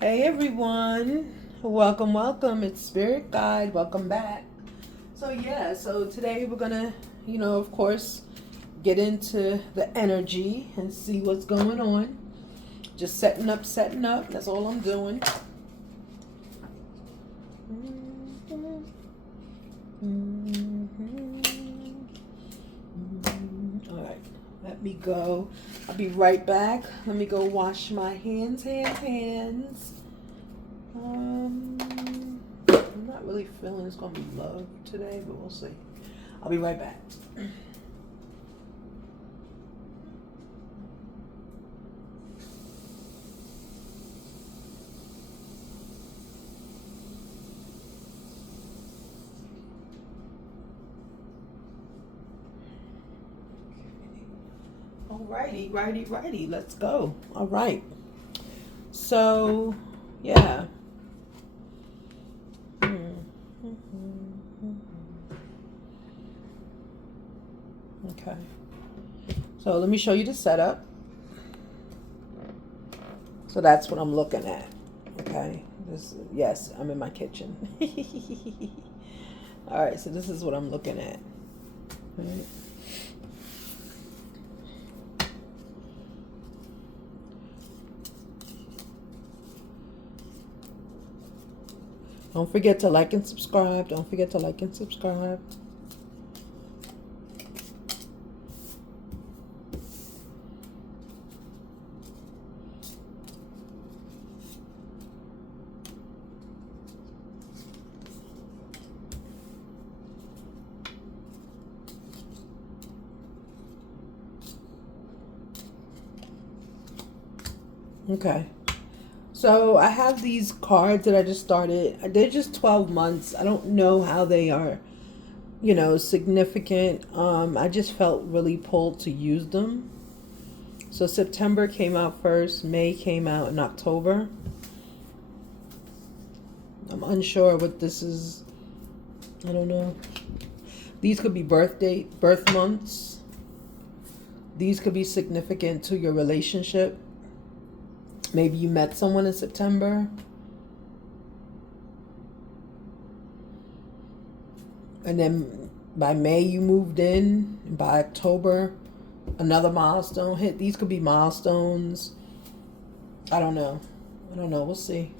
Hey everyone, welcome. It's Spirit Guide. Welcome back. So today we're gonna, of course, get into the energy and see what's going on. Just setting up. That's all I'm doing. All right, let me go. I'll be right back. Let me go wash my hands. I'm not really feeling it's gonna be love today, but we'll see. I'll be right back. Righty. Let's go. All right. So, yeah. Okay. So let me show you the setup. So that's what I'm looking at. Okay. Yes, I'm in my kitchen. All right. So this is what I'm looking at. All right. Don't forget to like and subscribe. Okay. So I have these cards that I just started. They're just 12 months. I don't know how they are, significant. I just felt really pulled to use them. So September came out first. May came out in October. I'm unsure what this is. I don't know. These could be birth months. These could be significant to your relationship. Maybe you met someone in September. And then by May you moved in. And by October, another milestone hit. These could be milestones. I don't know. We'll see.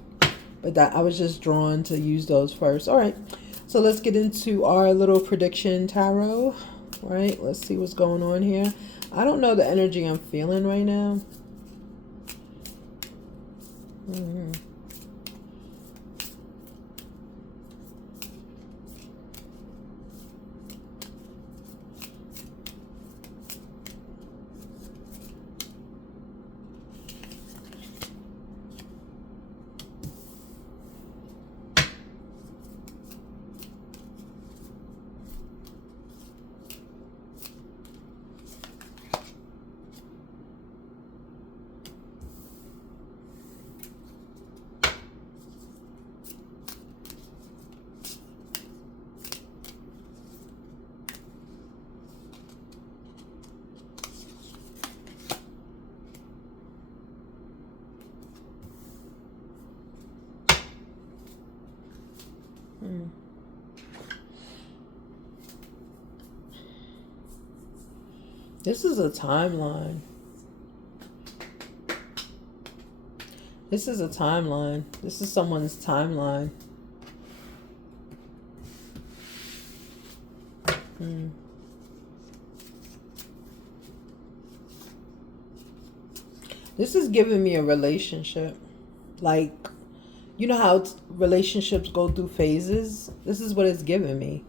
But I was just drawn to use those first. All right. So let's get into our little prediction tarot. All right. Let's see what's going on here. I don't know the energy I'm feeling right now. Mm-hmm. This is a timeline. This is someone's timeline. This is giving me a relationship. Like, you know how relationships go through phases? This is what it's giving me.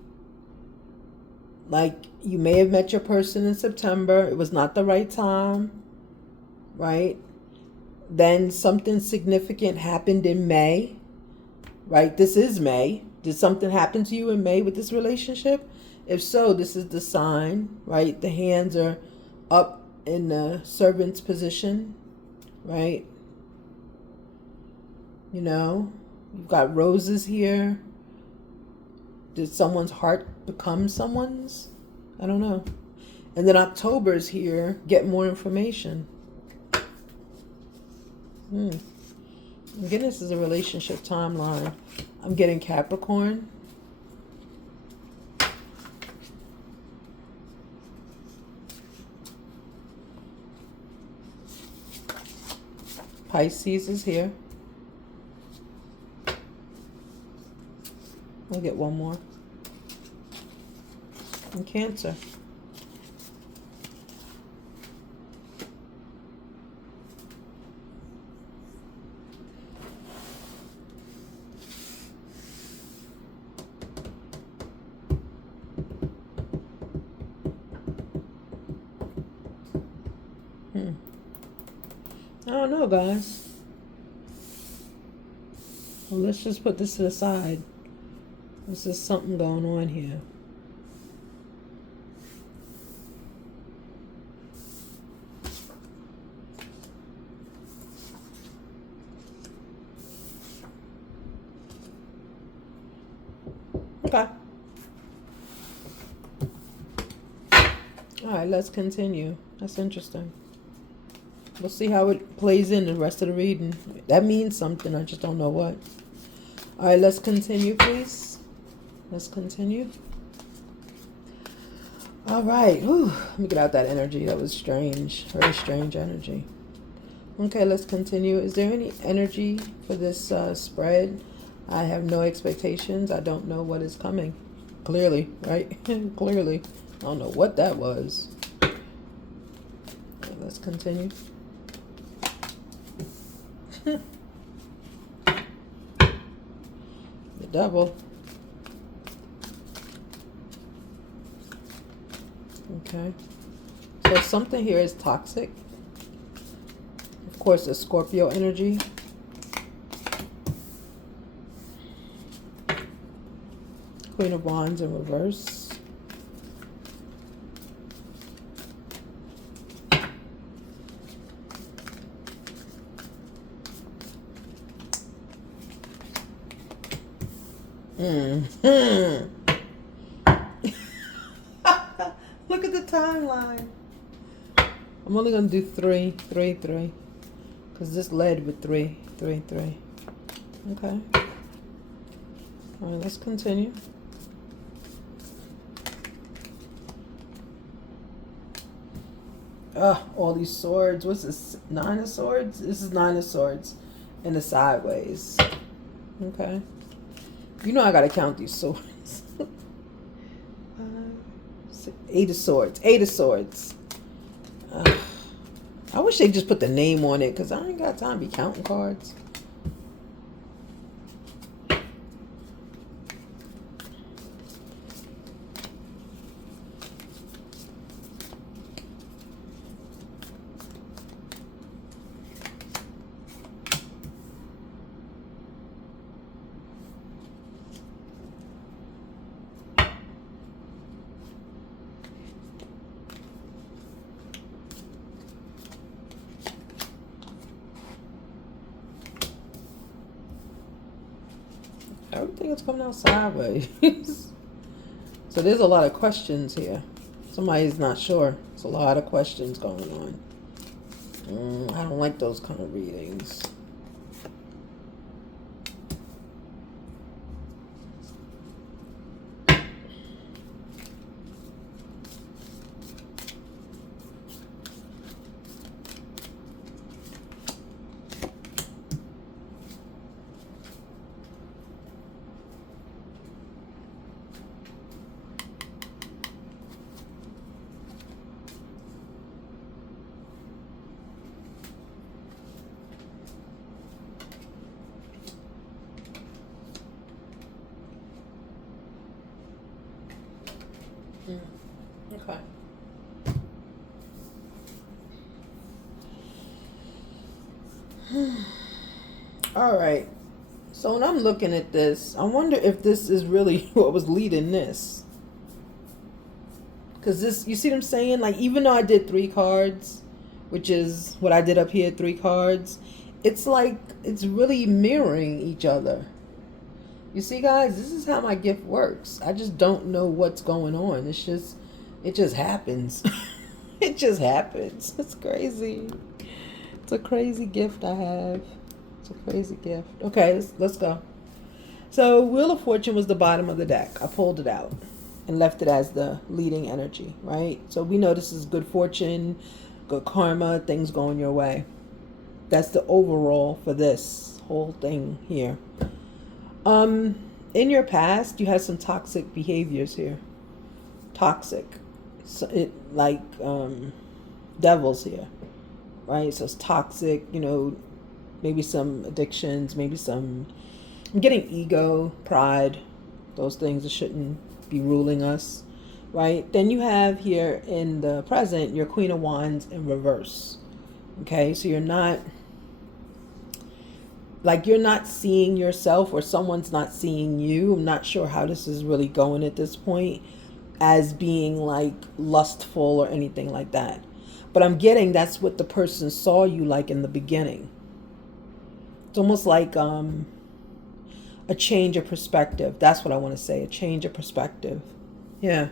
Like, you may have met your person in September. It was not the right time, right? Then something significant happened in May, right? This is May. Did something happen to you in May with this relationship? If so, this is the sign, right? The hands are up in the servant's position, right? You've got roses here. Did someone's heart become someone's? I don't know. And then October's here. Get more information. I'm getting this is a relationship timeline. I'm getting Capricorn. Pisces is here. We'll get one more. And Cancer. I don't know, guys. Well, let's just put this to the side. There's just something going on here. Okay. All right, let's continue. That's interesting. We'll see how it plays in the rest of the reading. That means something. I just don't know what. All right, let's continue, please. Let's continue. All right. Whew. Let me get out that energy. That was strange. Very strange energy. Okay, let's continue. Is there any energy for this spread? I have no expectations. I don't know what is coming. Clearly, right? Clearly. I don't know what that was. Okay, let's continue. The devil. Okay. So something here is toxic. Of course, the Scorpio energy. Queen of Wands in reverse. Look at the timeline. I'm only going to do 3, 3, 3. Because this led with 3, 3, 3. Okay. All right, let's continue. All these swords. What's this? 9 of Swords? This is 9 of Swords in the sideways. Okay. You know I gotta count these swords. 8 of Swords. 8 of Swords. I wish they just put the name on it because I ain't got time to be counting cards. Everything is coming out sideways. So there's a lot of questions here. Somebody's not sure. There's a lot of questions going on. I don't like those kind of readings. Okay. All right. So when I'm looking at this, I wonder if this is really what was leading this. Because this, you see what I'm saying? Like, even though I did 3 cards, which is what I did up here, 3 cards, it's like, it's really mirroring each other. You see, guys, this is how my gift works. I just don't know what's going on. It's just, it just happens. It just happens. It's crazy. It's a crazy gift I have. It's a crazy gift. Okay, let's go. So Wheel of Fortune was the bottom of the deck. I pulled it out and left it as the leading energy, right? So we know this is good fortune, good karma, things going your way. That's the overall for this whole thing here. In your past, you had some toxic behaviors here. Toxic. So it like devils here, right? So it's toxic, maybe some addictions, maybe some, I'm getting ego, pride, those things that shouldn't be ruling us, right? Then you have here in the present your Queen of Wands in reverse. Okay, so you're not seeing yourself, or someone's not seeing you. I'm not sure how this is really going at this point, as being like lustful or anything like that. But I'm getting that's what the person saw you like in the beginning. It's almost like a change of perspective. That's what I want to say, a change of perspective. Yeah.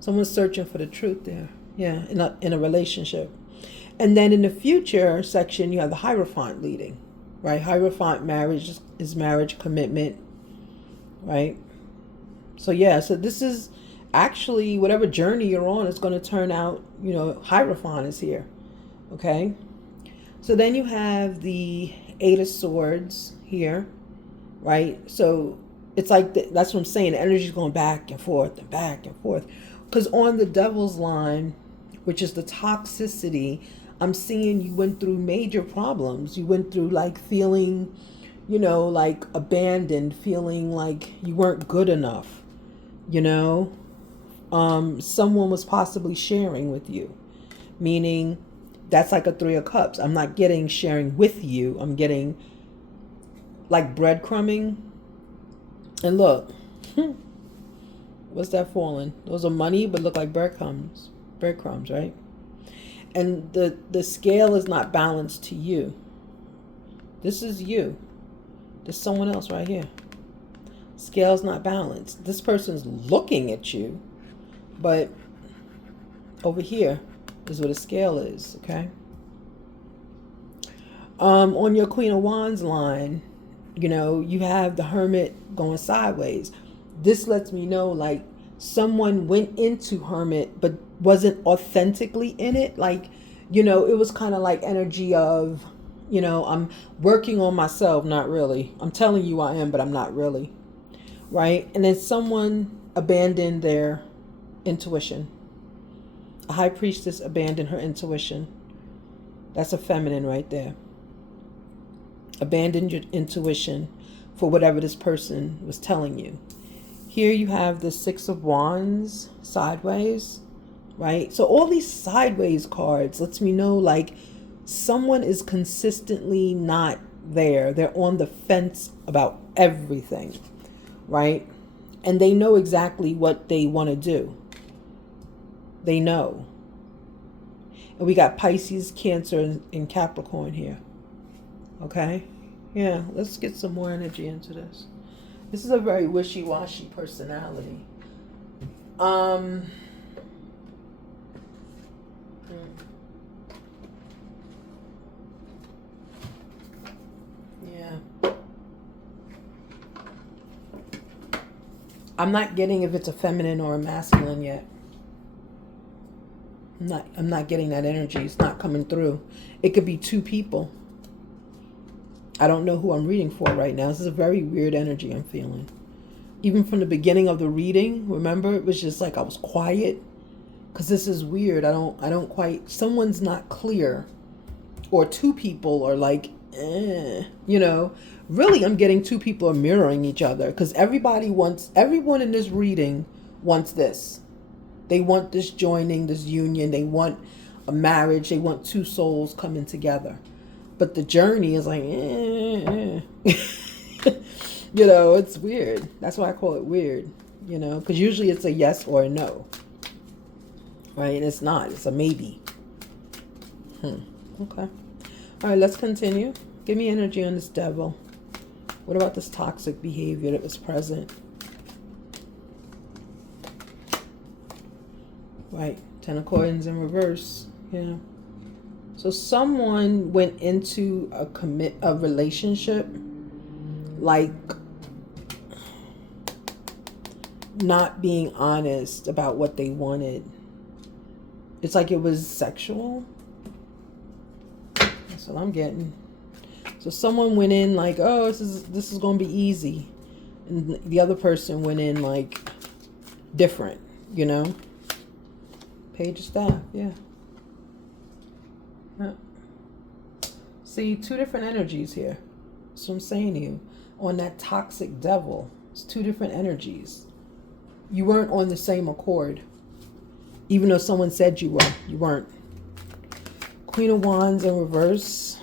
Someone's searching for the truth there. Yeah, in a relationship. And then in the future section, you have the Hierophant leading, right? Hierophant marriage is marriage commitment, right? So yeah, so this is actually whatever journey you're on is going to turn out, Hierophant is here. Okay. So then you have the Eight of Swords here, right? So it's like, that's what I'm saying. The energy is going back and forth and back and forth. Because on the Devil's line, which is the toxicity, I'm seeing you went through major problems. You went through like feeling, like abandoned, feeling like you weren't good enough, someone was possibly sharing with you, meaning that's like a Three of Cups. I'm not getting sharing with you. I'm getting like breadcrumbing. And look, what's that falling? Those are money, but look like breadcrumbs, right? And the scale is not balanced to you. This is you. There's someone else right here. Scale's not balanced. This person's looking at you, but over here is where the scale is, okay? On your Queen of Wands line, you have the Hermit going sideways. This lets me know like someone went into Hermit but wasn't authentically in it. Like, it was kind of like energy of, I'm working on myself, not really. I'm telling you I am, but I'm not really. Right? And then someone abandoned their intuition. A high priestess abandoned her intuition. That's a feminine right there. Abandon your intuition for whatever this person was telling you. Here you have the Six of Wands sideways, right? So all these sideways cards lets me know like someone is consistently not there. They're on the fence about everything, right? And they know exactly what they want to do. They know. And we got Pisces, Cancer, and Capricorn here. Okay? Yeah, let's get some more energy into this. This is a very wishy-washy personality. Yeah. I'm not getting if it's a feminine or a masculine yet. I'm not getting that energy. It's not coming through. It could be two people. I don't know who I'm reading for right now. This is a very weird energy I'm feeling. Even from the beginning of the reading, remember, it was just like I was quiet. Because this is weird. I don't quite, someone's not clear. Or two people are like, Really, I'm getting two people are mirroring each other. Because everyone in this reading wants this. They want this joining, this union. They want a marriage. They want two souls coming together. But the journey is like, it's weird. That's why I call it weird, because usually it's a yes or a no, right? And it's not. It's a maybe. Okay. All right, let's continue. Give me energy on this devil. What about this toxic behavior that was present? Right. Ten of Coins in reverse. Yeah. So someone went into a relationship like not being honest about what they wanted. It's like it was sexual. That's what I'm getting. So someone went in like, oh, this is gonna be easy, and the other person went in like different, you know. Page of Staff, yeah. See, two different energies here. That's what I'm saying to you. On that toxic devil, it's two different energies. You weren't on the same accord. Even though someone said you were, you weren't. Queen of Wands in reverse.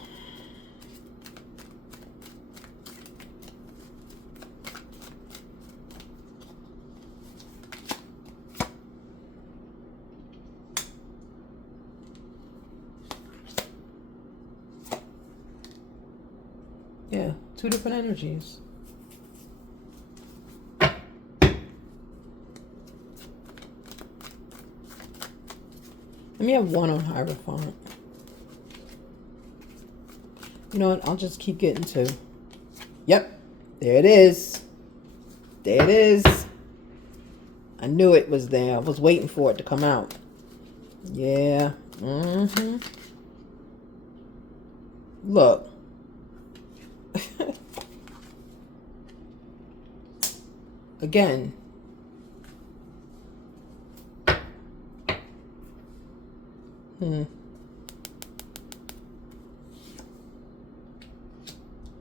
Yeah, two different energies. Let me have one on Hierophant. You know what? I'll just keep getting two. Yep. There it is. There it is. I knew it was there. I was waiting for it to come out. Yeah. Mm-hmm. Look. Again.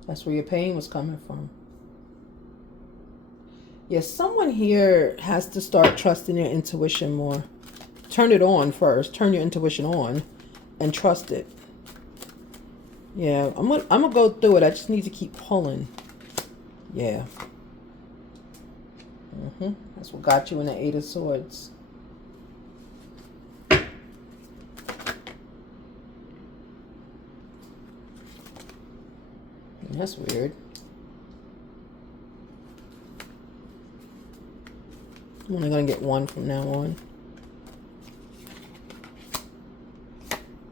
That's where your pain was coming from. Yes, someone here has to start trusting your intuition more. Turn it on first. Turn your intuition on and trust it. Yeah, I'm gonna go through it. I just need to keep pulling. Yeah. That's what got you in the Eight of Swords. That's weird. I'm only going to get one from now on.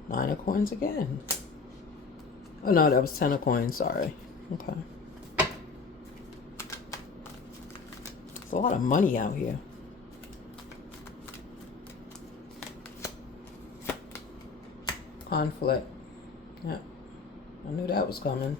Nine of Coins again. Oh, no, that was 10 of Coins. Sorry. Okay. There's a lot of money out here. Conflict. Yeah. I knew that was coming.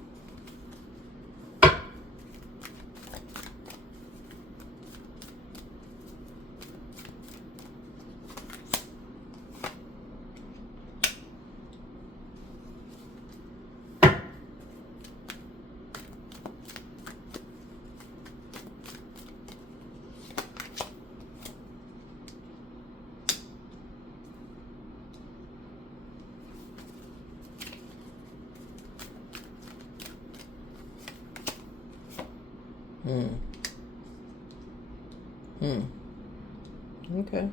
Okay.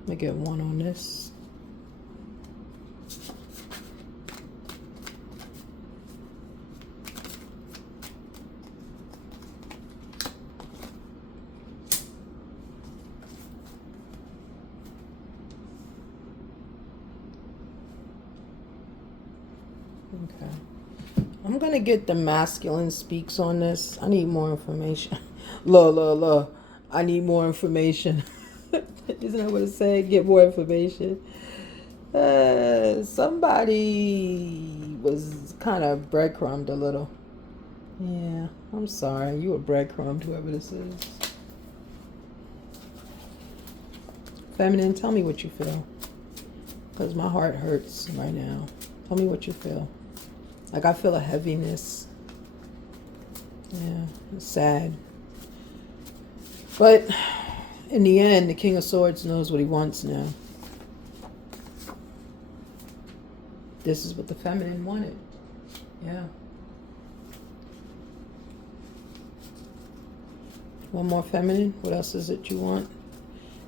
Let me get one on this. Okay. I'm going to get the masculine speaks on this. I need more information. Look. I need more information. Isn't that what it said? Get more information. Somebody was kind of breadcrumbed a little. Yeah, I'm sorry. You were breadcrumbed, whoever this is. Feminine, tell me what you feel. Because my heart hurts right now. Tell me what you feel. Like I feel a heaviness. Yeah, it's sad. But in the end, the King of Swords knows what he wants now. This is what the feminine wanted. Yeah. One more feminine. What else is it you want?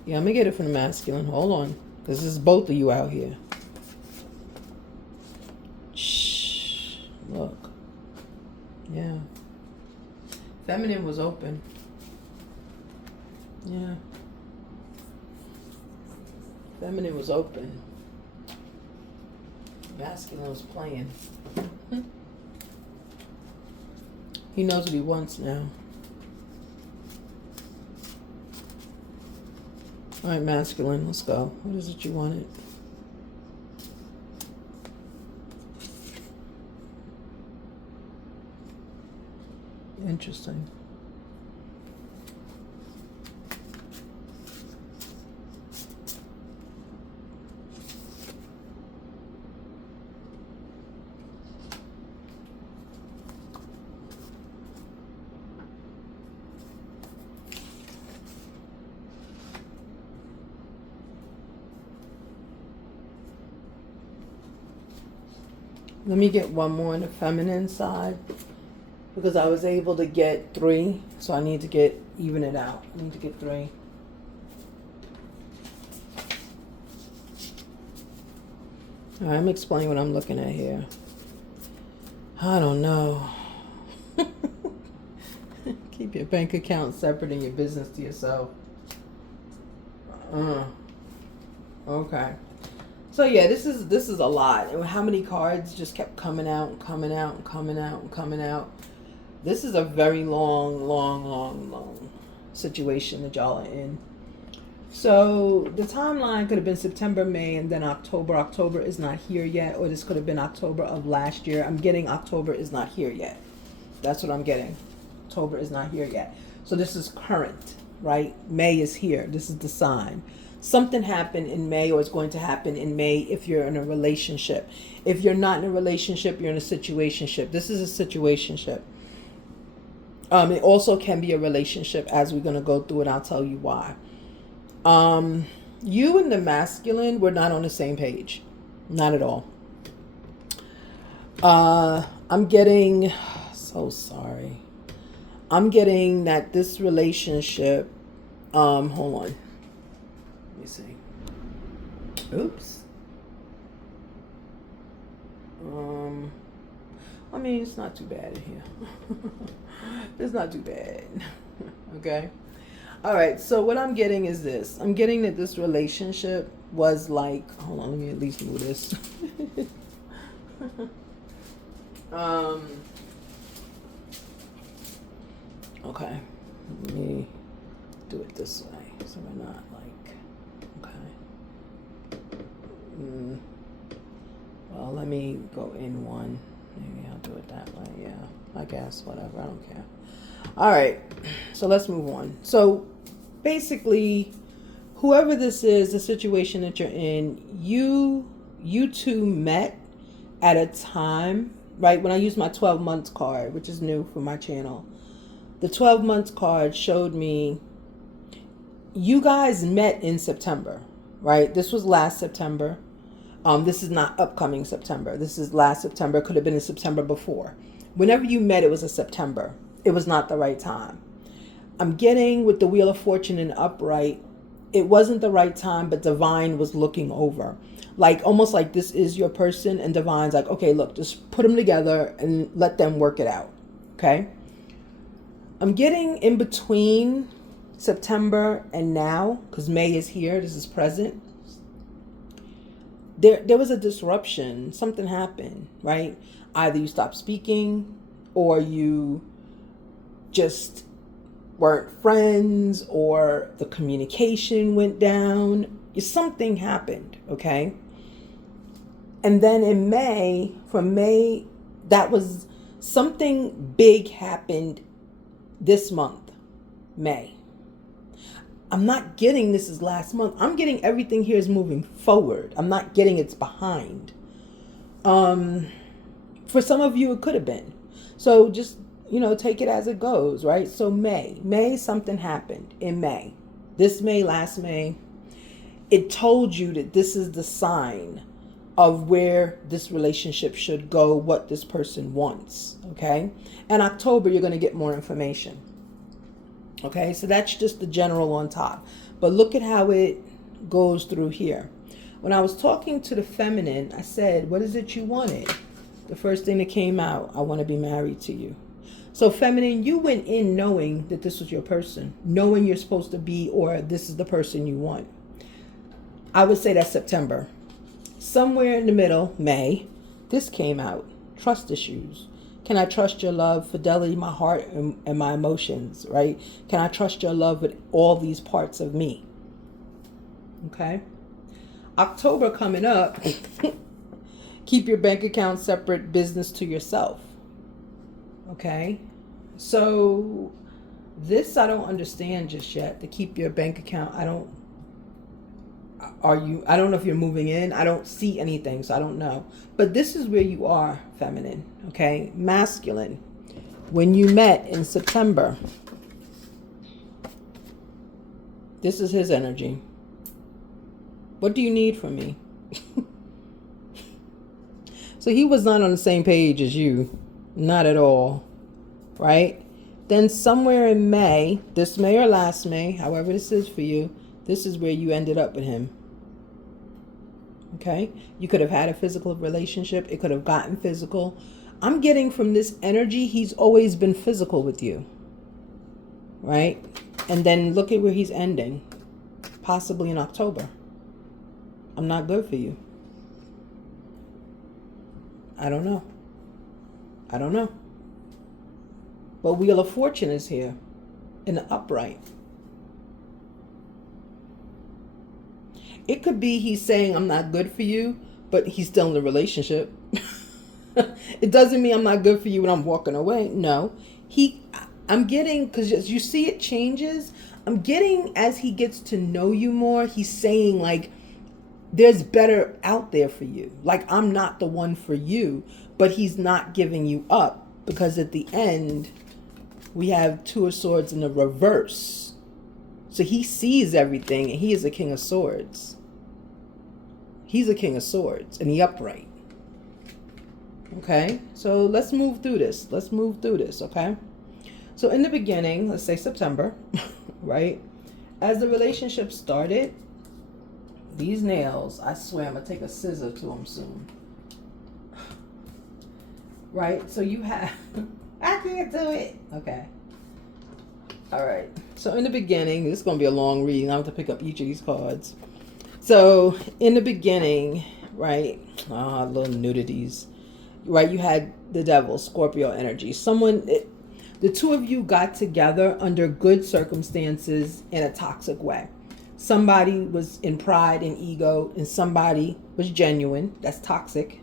Yeah, I'm going to get it from the masculine. Hold on. Because this is both of you out here. Shh. Look. Yeah. Feminine was open. Yeah. Feminine was open. Masculine was playing. He knows what he wants now. All right, masculine, let's go. What is it you wanted? Interesting. Let me get one more on the feminine side because I was able to get 3, so I need to even it out. I need to get 3. All right, I'm explaining what I'm looking at here. I don't know. Keep your bank account separate and your business to yourself. Okay. So yeah, this is a lot. And how many cards just kept coming out and coming out and coming out and coming out. This is a very long situation that y'all are in. So the timeline could have been September, May, and then October. October is not here yet, or this could have been October of last year. I'm getting October is not here yet. That's what I'm getting. October is not here yet. So this is current, right? May is here. This is the sign. Something happened in May, or is going to happen in May if you're in a relationship. If you're not in a relationship, you're in a situationship. This is a situationship. It also can be a relationship, as we're going to go through it. I'll tell you why. You and the masculine were not on the same page. Not at all. I'm getting, so sorry. I'm getting that this relationship, hold on. Let me see. Oops. I mean, it's not too bad in here. It's not too bad. Okay. All right. So what I'm getting is this. I'm getting that this relationship was like, hold on, let me at least move this. Okay. Let me do it this way. So we're not like, okay. Well, let me go in one. Maybe I'll do it that way. Yeah, I guess, whatever. I don't care. All right. So let's move on. So basically, whoever this is, the situation that you're in, you two met at a time, right? When I use my 12 months card, which is new for my channel, the 12 months card showed me you guys met in September, right? This was last September. This is not upcoming September. This is last September. Could have been in September before. Whenever you met, it was a September. It was not the right time. I'm getting with the Wheel of Fortune in upright, it wasn't the right time, but Divine was looking over. Like, almost like this is your person, and Divine's like, okay, look, just put them together and let them work it out, okay? I'm getting in between September and now, because May is here, this is present. There was a disruption. Something happened, right? Either you stopped speaking, or you just weren't friends, or the communication went down. Something happened, okay? And then in May, from May, that was something big happened this month, May. I'm not getting this is last month. I'm getting everything here is moving forward. I'm not getting it's behind. For some of you, it could have been. So just, take it as it goes, right? So May, something happened in May. This May, last May, it told you that this is the sign of where this relationship should go, what this person wants, okay? In October, you're going to get more information. Okay, so that's just the general on top. But look at how it goes through here. When I was talking to the feminine, I said, what is it you wanted? The first thing that came out, I want to be married to you. So feminine, you went in knowing that this was your person, knowing you're supposed to be, or this is the person you want. I would say that's September. Somewhere in the middle, May, this came out. Trust issues. Can I trust your love, fidelity, my heart, and my emotions, right? Can I trust your love with all these parts of me? Okay. October coming up. Keep your bank account separate, business to yourself. Okay. So this I don't understand just yet. To keep your bank account, I don't know if you're moving in. I don't see anything, so I don't know. But this is where you are, feminine, okay? Masculine. When you met in September, this is his energy. What do you need from me? So he was not on the same page as you. Not at all, right? Then somewhere in May, this May or last May, however this is for you, this is where you ended up with him. Okay? You could have had a physical relationship. It could have gotten physical. I'm getting from this energy, he's always been physical with you. Right? And then look at where he's ending. Possibly in October. I'm not good for you. I don't know. I don't know. But Wheel of Fortune is here in the upright. It could be he's saying I'm not good for you, but he's still in the relationship. It doesn't mean I'm not good for you when I'm walking away. No. I'm getting, because as you see it changes, I'm getting as he gets to know you more, he's saying like, there's better out there for you. Like, I'm not the one for you, but he's not giving you up, because at the end, we have Two of Swords in the reverse. So he sees everything, and he is a King of Swords. He's a King of Swords in the upright. Okay, so let's move through this. Okay? So in the beginning, let's say September, right? As the relationship started, these nails, I swear I'm going to take a scissor to them soon. Right? So you have... I can't do it. Okay. All right. So in the beginning, this is going to be a long read. I have to pick up each of these cards. So in the beginning, right? Little nudities. Right? You had the devil, Scorpio energy. The two of you got together under good circumstances in a toxic way. Somebody was in pride and ego, and somebody was genuine. That's toxic.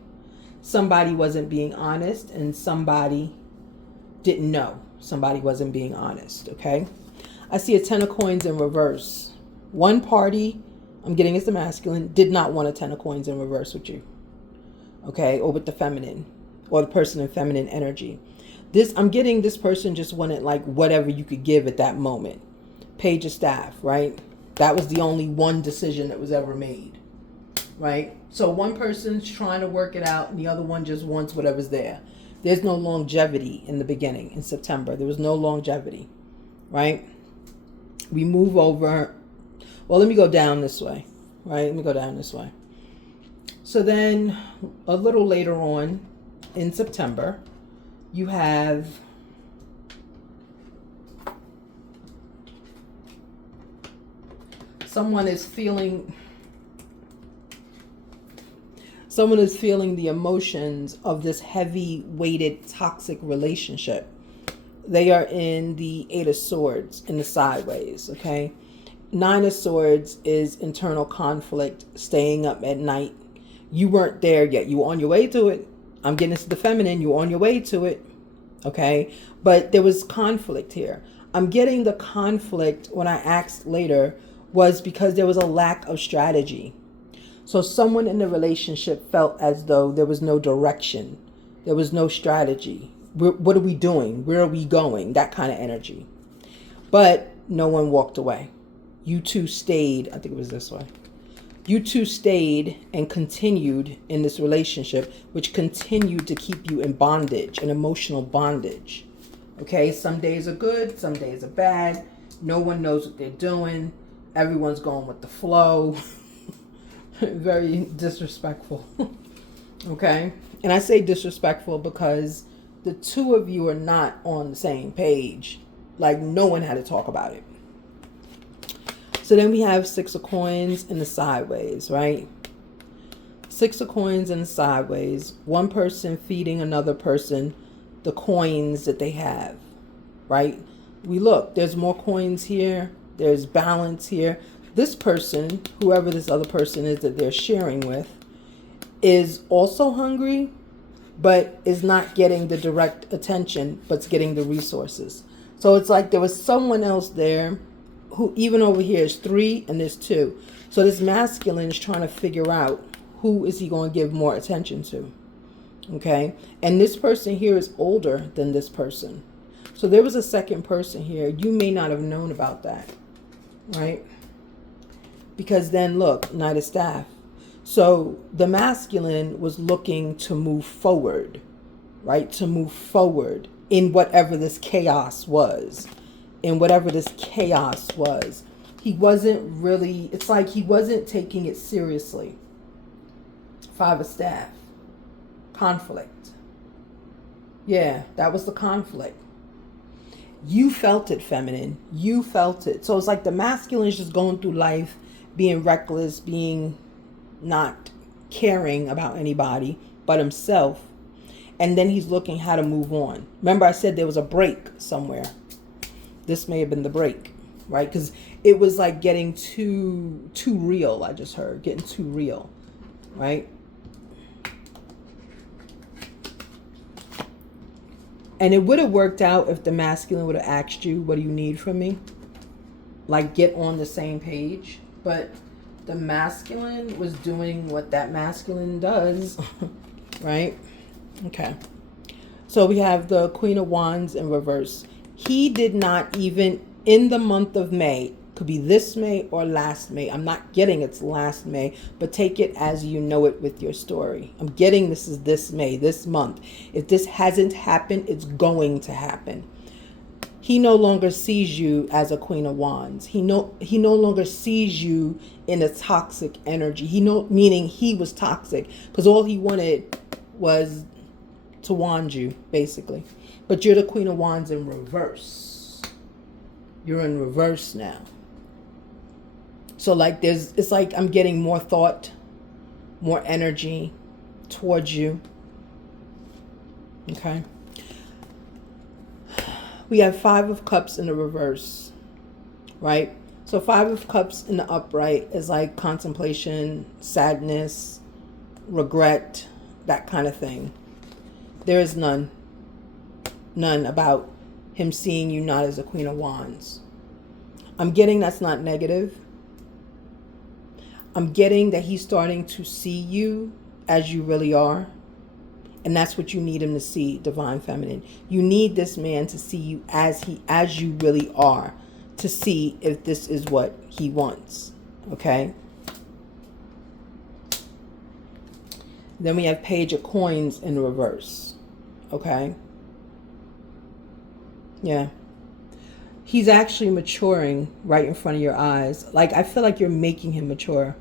Somebody wasn't being honest, and somebody didn't know. Somebody wasn't being honest, okay? I see a 10 of coins in reverse. One party, I'm getting it's the masculine, did not want a 10 of coins in reverse with you, okay? Or with the feminine, or the person in feminine energy. I'm getting this person just wanted like whatever you could give at that moment. Page of Staff, right? That was the only one decision that was ever made, right? So one person's trying to work it out and the other one just wants whatever's there. There's no longevity in the beginning, in September. There was no longevity, right? We move over. Well, let me go down this way, right? Let me go down this way. So then a little later on in September, you have someone is feeling the emotions of this heavy weighted toxic relationship. They are in the 8 of Swords in the sideways, okay? 9 of Swords is internal conflict, staying up at night. You weren't there yet. You were on your way to it. I'm getting into the feminine. You were on your way to it, okay? But there was conflict here. I'm getting the conflict when I asked later was because there was a lack of strategy. So someone in the relationship felt as though there was no direction. There was no strategy. What are we doing? Where are we going? That kind of energy. But no one walked away. You two stayed. I think it was this way. You two stayed and continued in this relationship, which continued to keep you in bondage, an emotional bondage. Okay, some days are good, some days are bad. No one knows what they're doing. Everyone's going with the flow. Very disrespectful. Okay? And I say disrespectful because the two of you are not on the same page. Like, no one had to talk about it. So then we have 6 of coins in the sideways, right? Six of coins in sideways. One person feeding another person the coins that they have, right? We look, there's more coins here. There's balance here. This person, whoever this other person is that they're sharing with, is also hungry, but is not getting the direct attention, but's getting the resources. So it's like there was someone else there who, even over here is 3 and there's 2. So this masculine is trying to figure out who is he going to give more attention to. Okay. And this person here is older than this person. So there was a second person here. You may not have known about that. Right? Because then look, Knight of Staff. So the masculine was looking to move forward, right? To move forward in whatever this chaos was. In whatever this chaos was. He wasn't really, it's like he wasn't taking it seriously. 5 of Staff. Conflict. Yeah, that was the conflict. You felt it, feminine. You felt it. So it's like the masculine is just going through life, being reckless, being not caring about anybody but himself. And then he's looking how to move on. Remember I said there was a break somewhere. This may have been the break, right? Because it was like getting too real, I just heard. Getting too real, right? And it would have worked out if the masculine would have asked you, what do you need from me? Like, get on the same page. But the masculine was doing what that masculine does, right? Okay. So we have the Queen of Wands in reverse. He did not even, in the month of May, could be this May or last May. I'm not getting it's last May, but take it as you know it with your story. I'm getting this is this May, this month. If this hasn't happened, it's going to happen. He no longer sees you as a Queen of Wands. He no longer sees you in a toxic energy. Meaning he was toxic because all he wanted was to wand you, basically. But you're the Queen of Wands in reverse. You're in reverse now. So like it's like I'm getting more thought, more energy towards you. Okay. We have 5 of Cups in the reverse, right? So 5 of Cups in the upright is like contemplation, sadness, regret, that kind of thing. There is none about him seeing you not as a Queen of Wands. I'm getting that's not negative. I'm getting that he's starting to see you as you really are. And that's what you need him to see, Divine Feminine. You need this man to see you as you really are, to see if this is what he wants. Okay? Then we have Page of Coins in reverse. Okay? Yeah. He's actually maturing right in front of your eyes. Like, I feel like you're making him mature.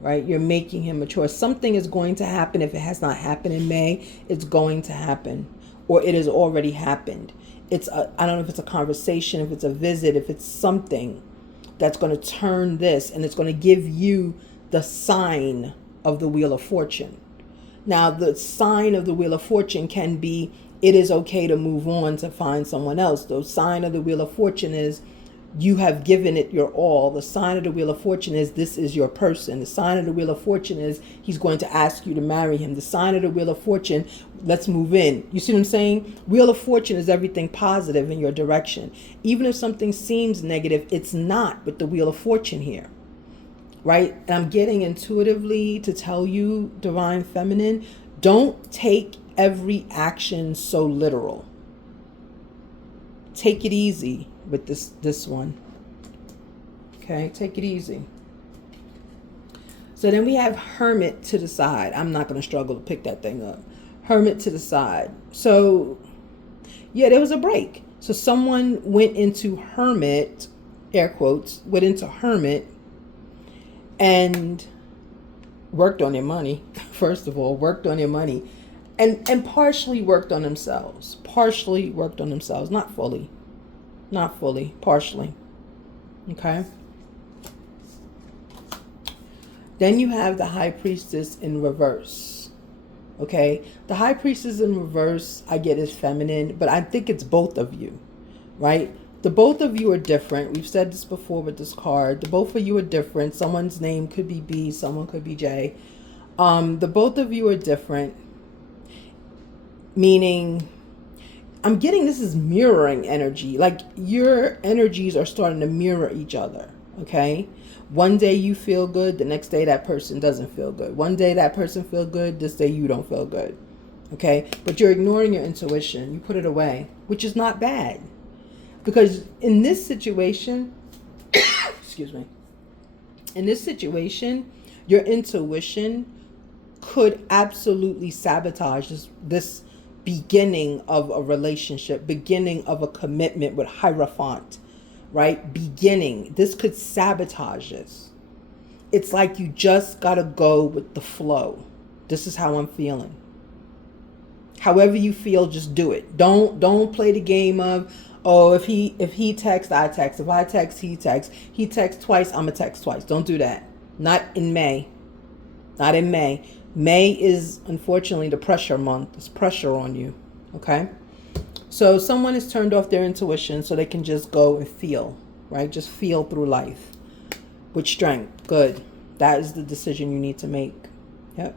Right? You're making him mature. Something is going to happen. If it has not happened in May, it's going to happen. Or it has already happened. I don't know if it's a conversation, if it's a visit, if it's something that's going to turn this. And it's going to give you the sign of the Wheel of Fortune. Now, the sign of the Wheel of Fortune can be, it is okay to move on to find someone else. The sign of the Wheel of Fortune is, you have given it your all. The sign of the Wheel of Fortune is this is your person. The sign of the Wheel of Fortune is he's going to ask you to marry him. The sign of the Wheel of Fortune, let's move in. You see what I'm saying? Wheel of Fortune is everything positive in your direction. Even if something seems negative, it's not with the Wheel of Fortune here. Right? And I'm getting intuitively to tell you, Divine Feminine, don't take every action so literal. Take it easy with this one. Okay, take it easy. So then we have Hermit to the side. I'm not going to struggle to pick that thing up. Hermit to the side. So yeah, there was a break. So someone went into Hermit, air quotes, went into Hermit and worked on their money. First of all, worked on their money and partially worked on themselves. Partially worked on themselves, not fully. Not fully, partially. Okay. Then you have the High Priestess in reverse. Okay? The High Priestess in reverse, I get is feminine, but I think it's both of you, right? The both of you are different. We've said this before with this card. The both of you are different. Someone's name could be B, someone could be J. The both of you are different, meaning I'm getting this is mirroring energy. Like your energies are starting to mirror each other, okay? One day you feel good, the next day that person doesn't feel good. One day that person feel good, this day you don't feel good, okay? But you're ignoring your intuition. You put it away, which is not bad. Because in this situation, excuse me, in this situation, your intuition could absolutely sabotage this beginning of a relationship, beginning of a commitment with Hierophant, right? Beginning. This could sabotage this. It's like you just got to go with the flow. This is how I'm feeling. However you feel, just do it. Don't play the game of, oh, if he texts, I text. If I text, he texts. He texts twice, I'm going to text twice. Don't do that. Not in May. Not in May. May is, unfortunately, the pressure month. There's pressure on you, okay? So someone has turned off their intuition so they can just go and feel, right? Just feel through life with strength. Good. That is the decision you need to make. Yep.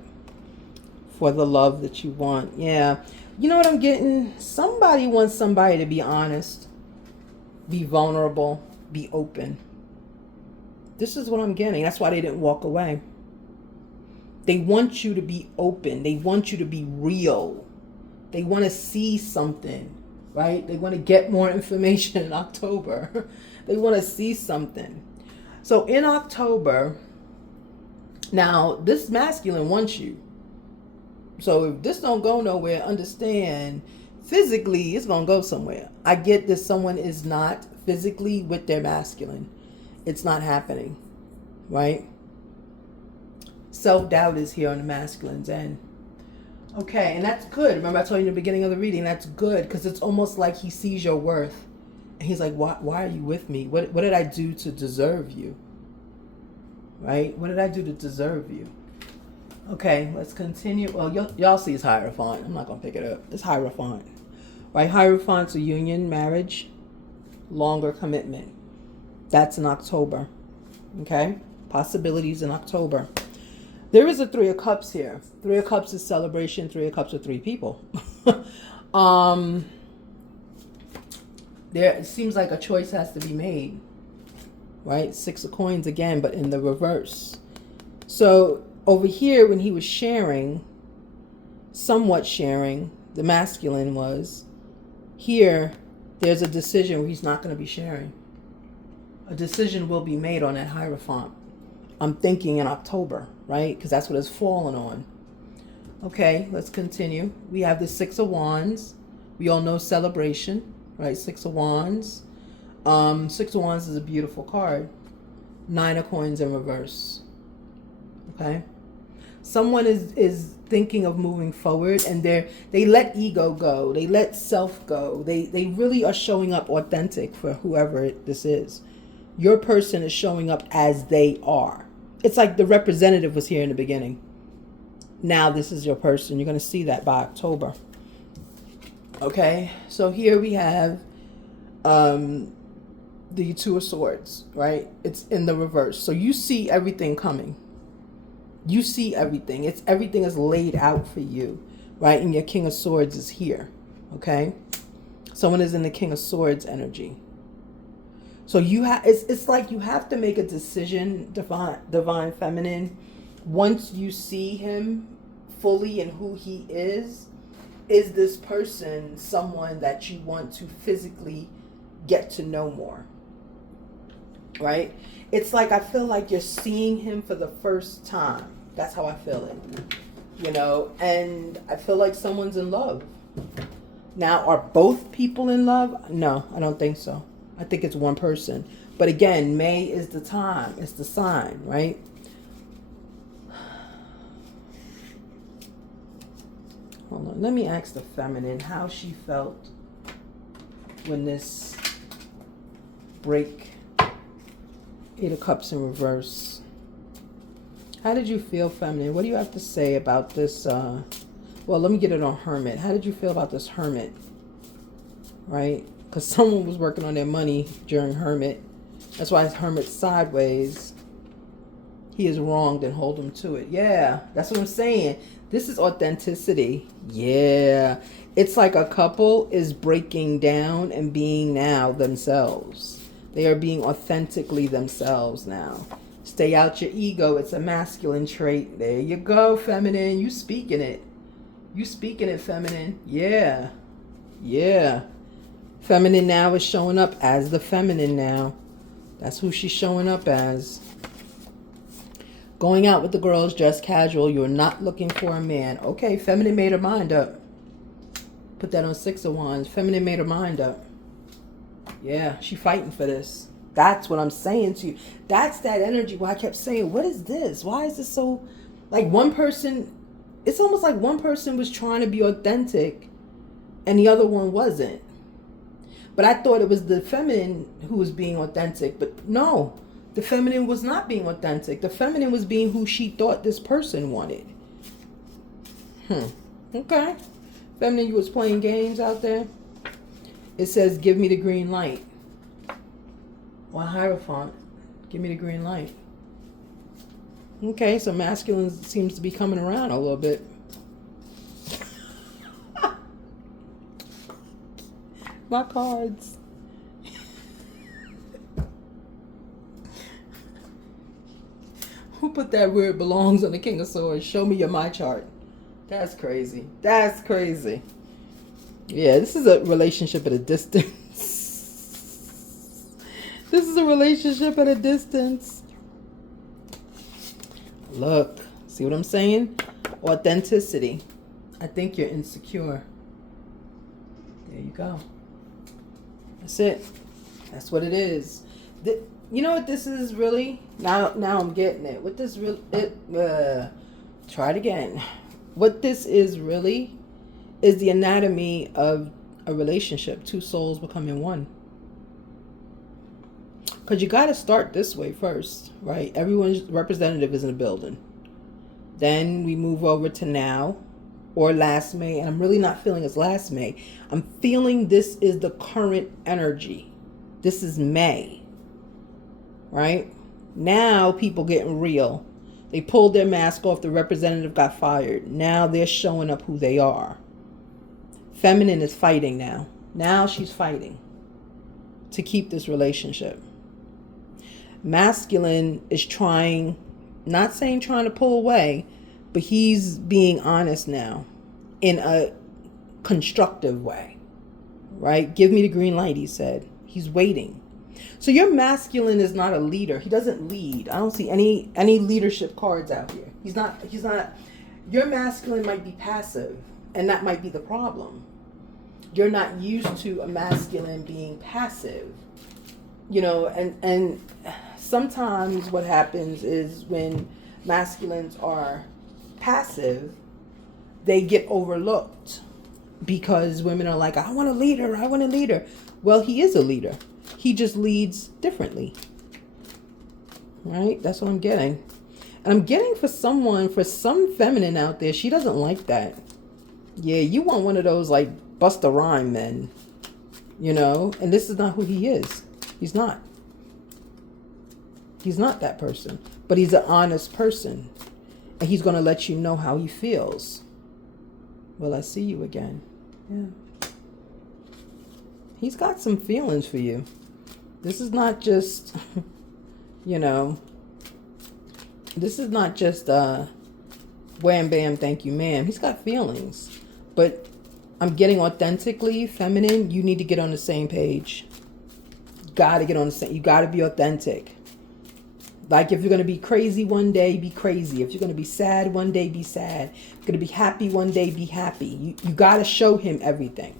For the love that you want. Yeah. You know what I'm getting? Somebody wants somebody to be honest, be vulnerable, be open. This is what I'm getting. That's why they didn't walk away. They want you to be open. They want you to be real. They want to see something, right? They want to get more information in October. They want to see something. So in October, now this masculine wants you. So if this don't go nowhere, understand physically it's going to go somewhere. I get that someone is not physically with their masculine. It's not happening, right? Self-doubt is here on the masculine's end. Okay, and that's good. Remember I told you in the beginning of the reading, that's good because it's almost like he sees your worth. And he's like, why are you with me? What did I do to deserve you? Right? What did I do to deserve you? Okay, let's continue. Well, y'all see it's Hierophant. I'm not going to pick it up. It's Hierophant. Right? Hierophant's a union, marriage, longer commitment. That's in October. Okay? Possibilities in October. There is a Three of Cups here. Three of Cups is celebration. Three of Cups are three people. It seems like a choice has to be made. Right? Six of Coins again, but in the reverse. So over here, when he was sharing, somewhat sharing, the masculine was, here, there's a decision where he's not going to be sharing. A decision will be made on that Hierophant. I'm thinking in October, right? Because that's what it's fallen on. Okay, let's continue. We have the Six of Wands. We all know celebration, right? Six of Wands. Six of Wands is a beautiful card. Nine of Coins in reverse. Okay? Someone is thinking of moving forward and they let ego go. They let self go. They really are showing up authentic for whoever this is. Your person is showing up as they are. It's like the representative was here in the beginning. Now this is your person. You're going to see that by October. Okay, so here we have the Two of Swords, right? It's in the reverse. So you see everything coming. You see everything. Everything is laid out for you, right? And your King of Swords is here, okay? Someone is in the King of Swords energy. So it's like you have to make a decision, divine feminine. Once you see him fully and who he is this person someone that you want to physically get to know more? Right? It's like I feel like you're seeing him for the first time. That's how I feel it. You know, and I feel like someone's in love. Now, are both people in love? No, I don't think so. I think it's one person. But again, May is the time. It's the sign, right? Hold on. Let me ask the feminine how she felt when this break. Eight of Cups in reverse. How did you feel, feminine? What do you have to say about this? Well, let me get it on Hermit. How did you feel about this Hermit? Right? Because someone was working on their money during Hermit. That's why it's Hermit sideways. He is wronged and hold him to it. Yeah, that's what I'm saying. This is authenticity. Yeah. It's like a couple is breaking down and being now themselves. They are being authentically themselves now. Stay out your ego. It's a masculine trait. There you go, feminine. You speaking it. You speaking it, feminine. Yeah. Yeah. Feminine now is showing up as the feminine now. That's who she's showing up as. Going out with the girls dressed casual. You're not looking for a man. Okay, feminine made her mind up. Put that on Six of Wands. Feminine made her mind up. Yeah, she fighting for this. That's what I'm saying to you. That's that energy where I kept saying, what is this? Why is this so... Like one person... It's almost like one person was trying to be authentic and the other one wasn't. But I thought it was the feminine who was being authentic. But no, the feminine was not being authentic. The feminine was being who she thought this person wanted. Okay. Feminine, you was playing games out there. It says, give me the green light. Well, Hierophant, give me the green light. Okay, so masculine seems to be coming around a little bit. My cards. Who put that where it belongs on the King of Swords? Show me your my chart. That's crazy. That's crazy. Yeah, this is a relationship at a distance. This is a relationship at a distance. Look, see what I'm saying? Authenticity. I think you're insecure. There you go. That's it. That's what it is. You know what this is really? Now I'm getting it. What this really... try it again. What this is really is the anatomy of a relationship. Two souls becoming one. Because you got to start this way first, right? Everyone's representative is in the building. Then we move over to now or last May. And I'm really not feeling it's last May. I'm feeling this is the current energy. This is May, right? Now people getting real. They pulled their mask off. The representative got fired. Now they're showing up who they are. Feminine is fighting now. Now she's fighting to keep this relationship. Masculine is trying, not saying trying to pull away, but he's being honest now in a constructive way, right? Give me the green light, he said. He's waiting. So your masculine is not a leader. He doesn't lead. I don't see any leadership cards out here. He's not, your masculine might be passive, and that might be the problem. You're not used to a masculine being passive, you know, and sometimes what happens is when masculines are passive, they get overlooked because women are like, I want a leader, I want a leader. Well, he is a leader. He just leads differently. Right? That's what I'm getting. And I'm getting for some feminine out there, she doesn't like that. Yeah, you want one of those like Busta Rhyme men, you know? And this is not who he is. He's not. He's not that person. But he's an honest person. And he's going to let you know how he feels. Will I see you again? Yeah. He's got some feelings for you. This is not just, you know, this is not just wham bam thank you ma'am. He's got feelings. But I'm getting authentically feminine. You need to get on the same page. Got to get on the same. You got to be authentic. Like if you're going to be crazy one day, be crazy. If you're going to be sad one day, be sad. If you're going to be happy one day, be happy. You got to show him everything.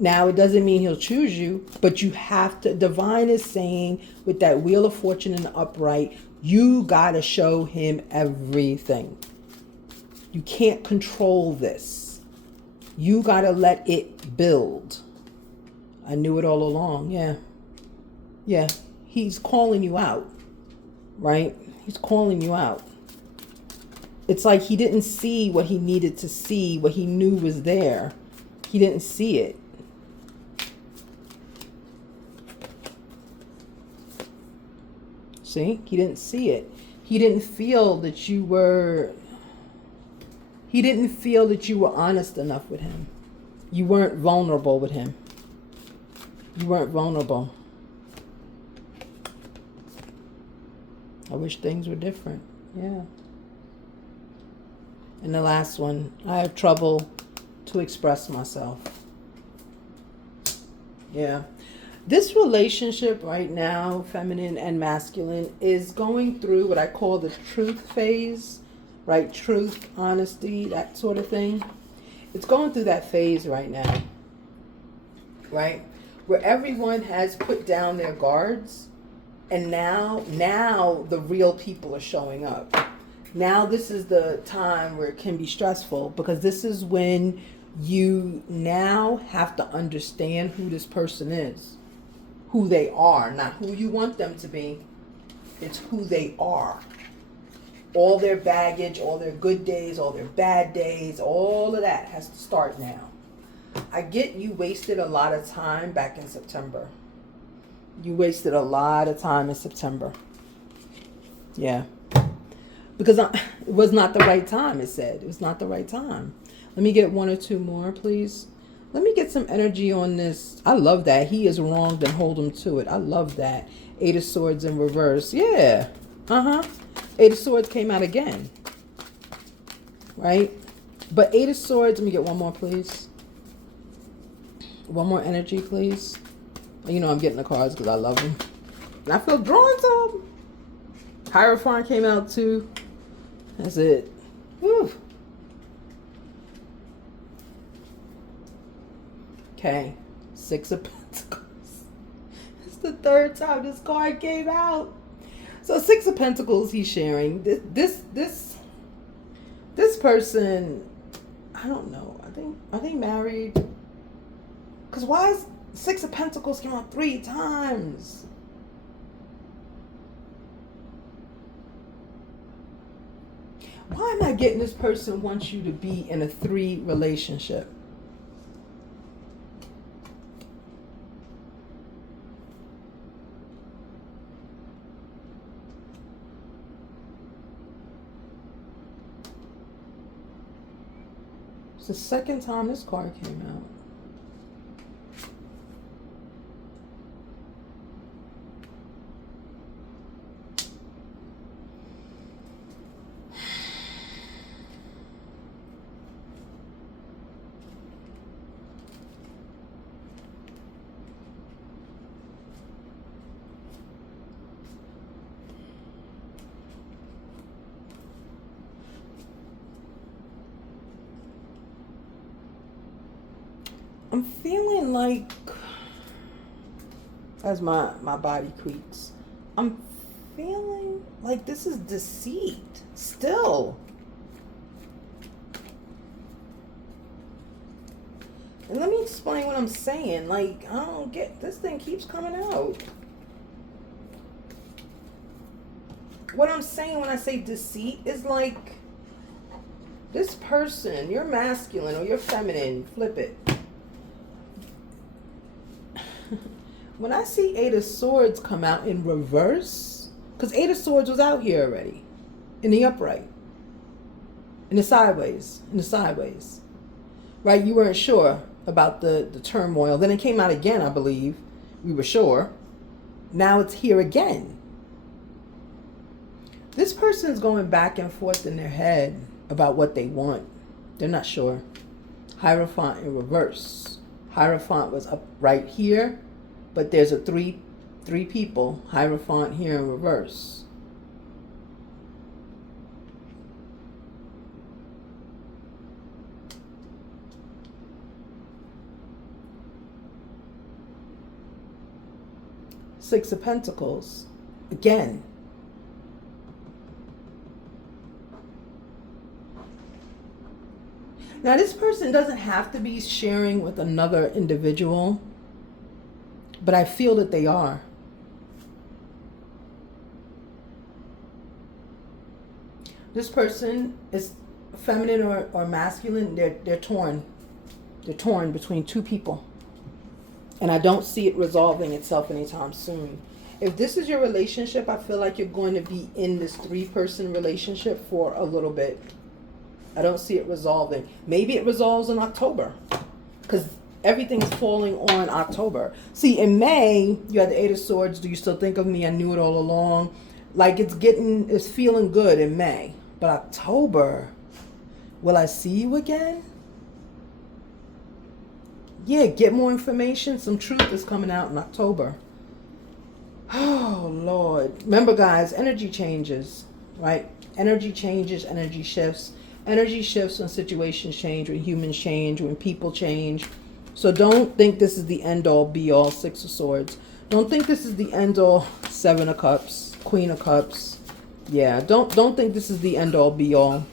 Now, it doesn't mean he'll choose you, but you have to, divine is saying with that wheel of fortune in the upright, you got to show him everything. You can't control this. You got to let it build. I knew it all along. Yeah. Yeah. He's calling you out, right? He's calling you out. It's like he didn't see what he needed to see, what he knew was there. He didn't see it. See? He didn't see it. He didn't feel that you were... He didn't feel that you were honest enough with him. You weren't vulnerable with him. You weren't vulnerable. I wish things were different. Yeah. And the last one, I have trouble to express myself. Yeah. This relationship right now, feminine and masculine, is going through what I call the truth phase, right? Truth, honesty, that sort of thing. It's going through that phase right now, right? Where everyone has put down their guards, and now the real people are showing up. Now this is the time where it can be stressful, because this is when you now have to understand who this person is. Who they are, not who you want them to be. It's who they are. All their baggage, all their good days, all their bad days, all of that has to start now. I get you wasted a lot of time back in September. You wasted a lot of time in September. Yeah. Because it was not the right time, it said. It was not the right time. Let me get one or two more, please. Let me get some energy on this. I love that. He is wronged and hold him to it. I love that. Eight of Swords in reverse. Yeah. Eight of Swords came out again. Right? But Eight of Swords, let me get one more, please. One more energy, please. You know I'm getting the cards because I love them. And I feel drawn to them. Hierophant came out too. That's it. Whew. Okay, Six of Pentacles. It's the third time this card came out. So Six of Pentacles, he's sharing. This person, I don't know. Are they married? Because why is Six of Pentacles came out 3 times? Why am I getting this person wants you to be in a 3 relationship? It's the second time this card came out. I'm feeling like, as my body creaks, I'm feeling like this is deceit still. And let me explain what I'm saying. Like, I don't get, this thing keeps coming out. What I'm saying when I say deceit is like, this person, you're masculine or you're feminine, flip it. When I see Eight of Swords come out in reverse, because Eight of Swords was out here already, in the upright, in the sideways, right? You weren't sure about the turmoil. Then it came out again, I believe. We were sure. Now it's here again. This person's going back and forth in their head about what they want. They're not sure. Hierophant in reverse. Hierophant was up right here. But there's a three people, Hierophant here in reverse. Six of Pentacles, again. Now this person doesn't have to be sharing with another individual, but I feel that they are. This person is feminine or masculine. They're torn. They're torn between two people. And I don't see it resolving itself anytime soon. If this is your relationship, I feel like you're going to be in this 3-person relationship for a little bit. I don't see it resolving. Maybe it resolves in October, because everything's falling on October. See, in May, you had the 8 of Swords. Do you still think of me? I knew it all along. Like, it's feeling good in May. But October, will I see you again? Yeah, get more information. Some truth is coming out in October. Oh, Lord. Remember, guys, energy changes, right? Energy changes, energy shifts. Energy shifts when situations change, when humans change, when people change. So don't think this is the end-all, be-all, 6 of Swords. Don't think this is the end-all, 7 of Cups, Queen of Cups. Yeah, don't think this is the end-all, be-all.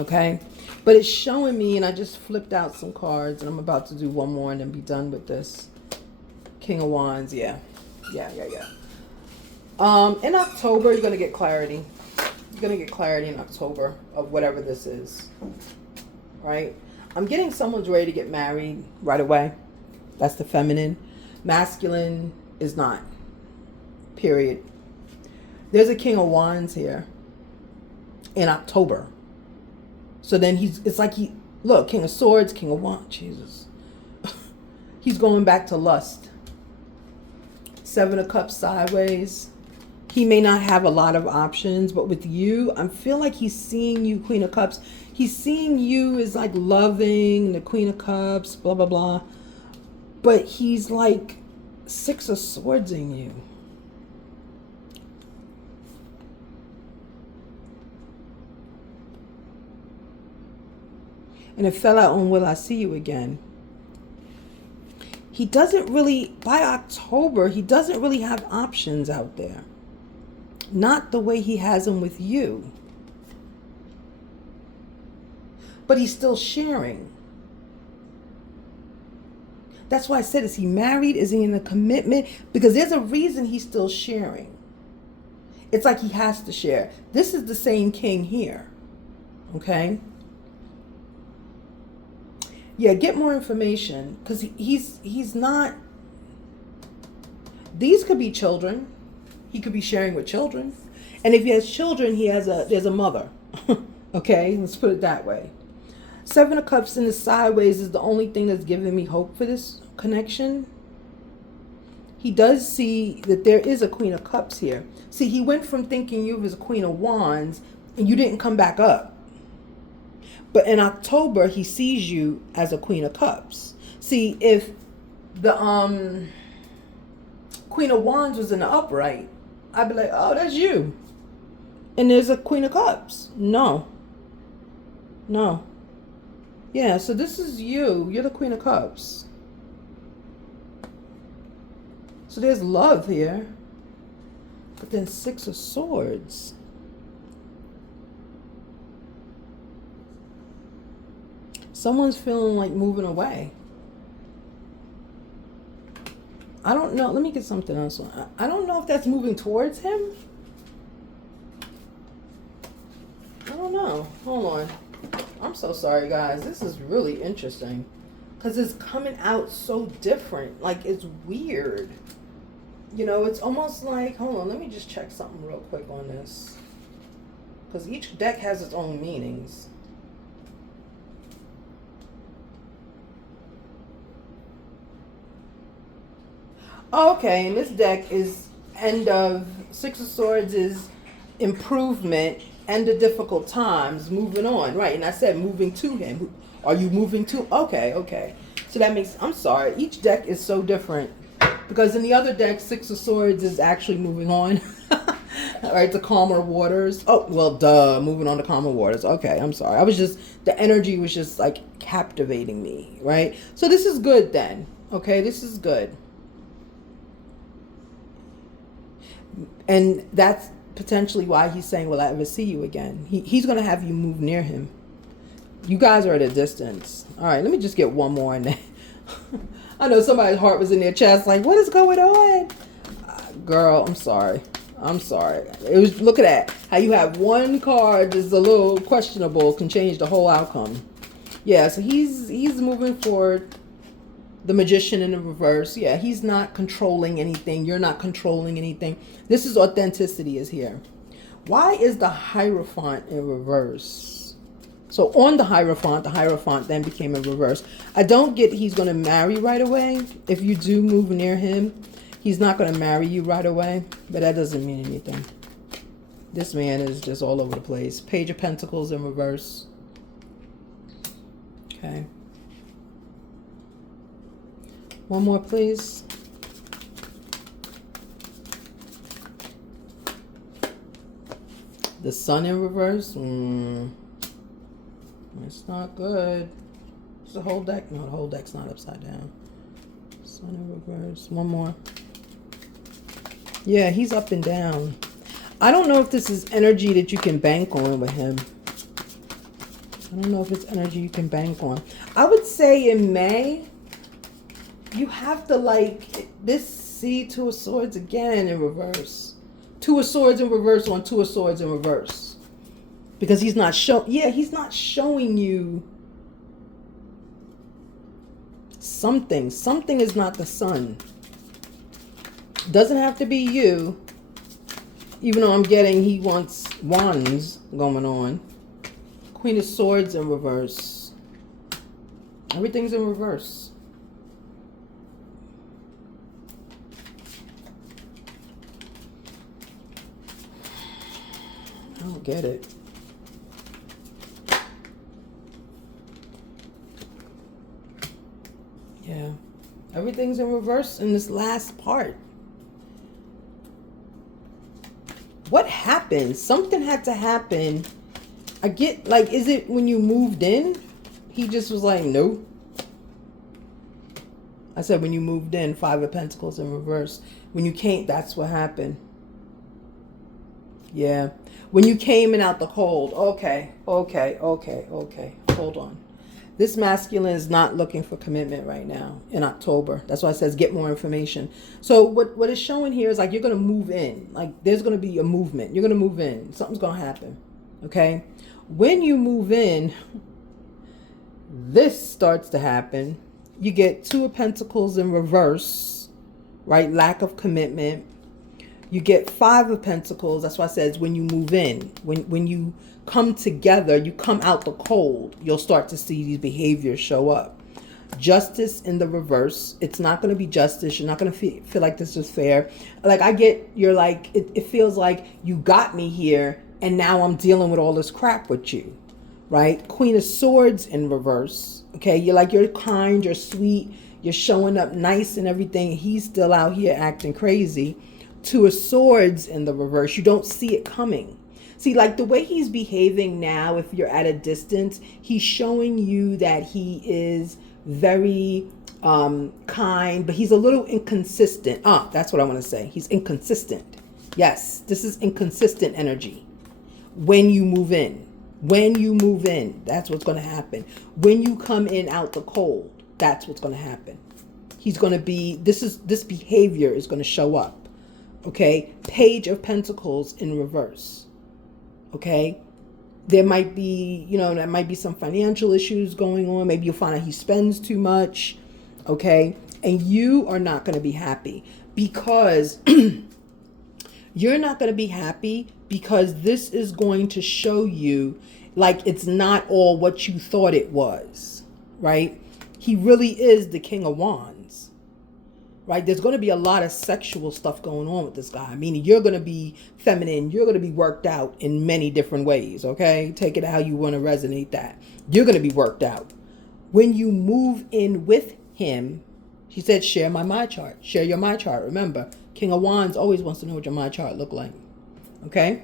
Okay? But it's showing me, and I just flipped out some cards, and I'm about to do one more and then be done with this. King of Wands, yeah. Yeah. In October, you're going to get clarity. You're going to get clarity in October of whatever this is. Right? I'm getting someone's ready to get married right away. That's the feminine. Masculine is not. Period. There's a King of Wands here in October. So then it's like look, King of Swords, King of Wands, Jesus. He's going back to lust. 7 of Cups sideways. He may not have a lot of options, but with you, I feel like he's seeing you, Queen of Cups. He's seeing you as like loving, the Queen of Cups, blah, blah, blah. But he's like 6 of Swords in you. And it fell out on will I see you again. He doesn't really, by October, he doesn't really have options out there. Not the way he has them with you. But he's still sharing. That's why I said, is he married? Is he in a commitment? Because there's a reason he's still sharing. It's like he has to share. This is the same king here. Okay? Yeah, get more information, because he's not. These could be children. He could be sharing with children. And if he has children, there's a mother. Okay, let's put it that way. 7 of Cups in the sideways is the only thing that's giving me hope for this connection. He does see that there is a Queen of Cups here. See, he went from thinking you was a Queen of Wands and you didn't come back up. But in October, he sees you as a Queen of Cups. See, if the Queen of Wands was in the upright, I'd be like, oh, that's you. And there's a Queen of Cups. No. Yeah, so this is you. You're the Queen of Cups. So there's love here. But then 6 of Swords. Someone's feeling like moving away. I don't know. Let me get something else. I don't know if that's moving towards him. I don't know. Hold on. I'm so sorry, guys. This is really interesting. Because it's coming out so different. Like, it's weird. You know, it's almost like... Hold on. Let me just check something real quick on this. Because each deck has its own meanings. Okay, and this deck is end of 6 of Swords is improvement, end of difficult times, moving on, right? And I said moving to him. Are you moving to? Okay. So that makes, I'm sorry, each deck is so different. Because in the other deck, 6 of Swords is actually moving on. Right, to calmer waters. Oh, well, duh, moving on to calmer waters. Okay, I'm sorry. The energy was just like captivating me, right? So this is good then. Okay, this is good. And that's potentially why he's saying, will I ever see you again? He's going to have you move near him. You guys are at a distance. All right, let me just get one more in there. I know somebody's heart was in their chest like, what is going on? Girl, I'm sorry. I'm sorry. It was, look at that. How you have one card that's a little questionable can change the whole outcome. Yeah, so he's moving forward. The Magician in the reverse. Yeah, he's not controlling anything. You're not controlling anything. This is authenticity is here. Why is the Hierophant in reverse? So on the Hierophant then became in reverse. I don't get he's going to marry right away. If you do move near him, he's not going to marry you right away. But that doesn't mean anything. This man is just all over the place. Page of Pentacles in reverse. Okay. One more, please. The Sun in reverse. It's not good. It's the whole deck. No, the whole deck's not upside down. Sun in reverse. One more. Yeah, he's up and down. I don't know if this is energy that you can bank on with him. I don't know if it's energy you can bank on. I would say in May, you have to like this. See, Two of Swords again in reverse. Two of Swords in reverse on Two of Swords in reverse. Because he's not he's not showing you something. Something is not the Sun. Doesn't have to be you. Even though I'm getting he wants wands going on. Queen of Swords in reverse. Everything's in reverse. I don't get it. Yeah. Everything's in reverse in this last part. What happened? Something had to happen. I get, like, is it when you moved in? He just was like, no. I said when you moved in, Five of Pentacles in reverse. When you came, that's what happened. Yeah. When you came in out the cold. Okay. Hold on. This masculine is not looking for commitment right now in October. That's why it says get more information. So what is showing here is like you're going to move in. Like there's going to be a movement. You're going to move in. Something's going to happen. Okay. When you move in, this starts to happen. You get Two of Pentacles in reverse, right? Lack of commitment. You get Five of Pentacles. That's why it says when you move in, when you come together, you come out the cold, you'll start to see these behaviors show up. Justice in the reverse. It's not going to be justice. You're not going to feel like this is fair. Like I get, you're like, it feels like you got me here and now I'm dealing with all this crap with you, right? Queen of Swords in reverse. Okay. You're like, you're kind, you're sweet, you're showing up nice and everything. He's still out here acting crazy. Two of Swords in the reverse. You don't see it coming. See, like the way he's behaving now, if you're at a distance, he's showing you that he is very kind, but he's a little inconsistent. That's what I want to say. He's inconsistent. Yes, this is inconsistent energy. When you move in, that's what's going to happen. When you come in out the cold, that's what's going to happen. He's going to be, this behavior is going to show up. Okay, Page of Pentacles in reverse. Okay, there might be, there might be some financial issues going on. Maybe you'll find out he spends too much. Okay, and you are not going to be happy because you're not going to be happy because this is going to show you like it's not all what you thought it was, right? He really is the King of Wands. Right? There's going to be a lot of sexual stuff going on with this guy. Meaning you're going to be feminine. You're going to be worked out in many different ways. Okay? Take it how you want to resonate that. You're going to be worked out. When you move in with him, he said, share my chart. Share your my chart. Remember, King of Wands always wants to know what your my chart look like. Okay?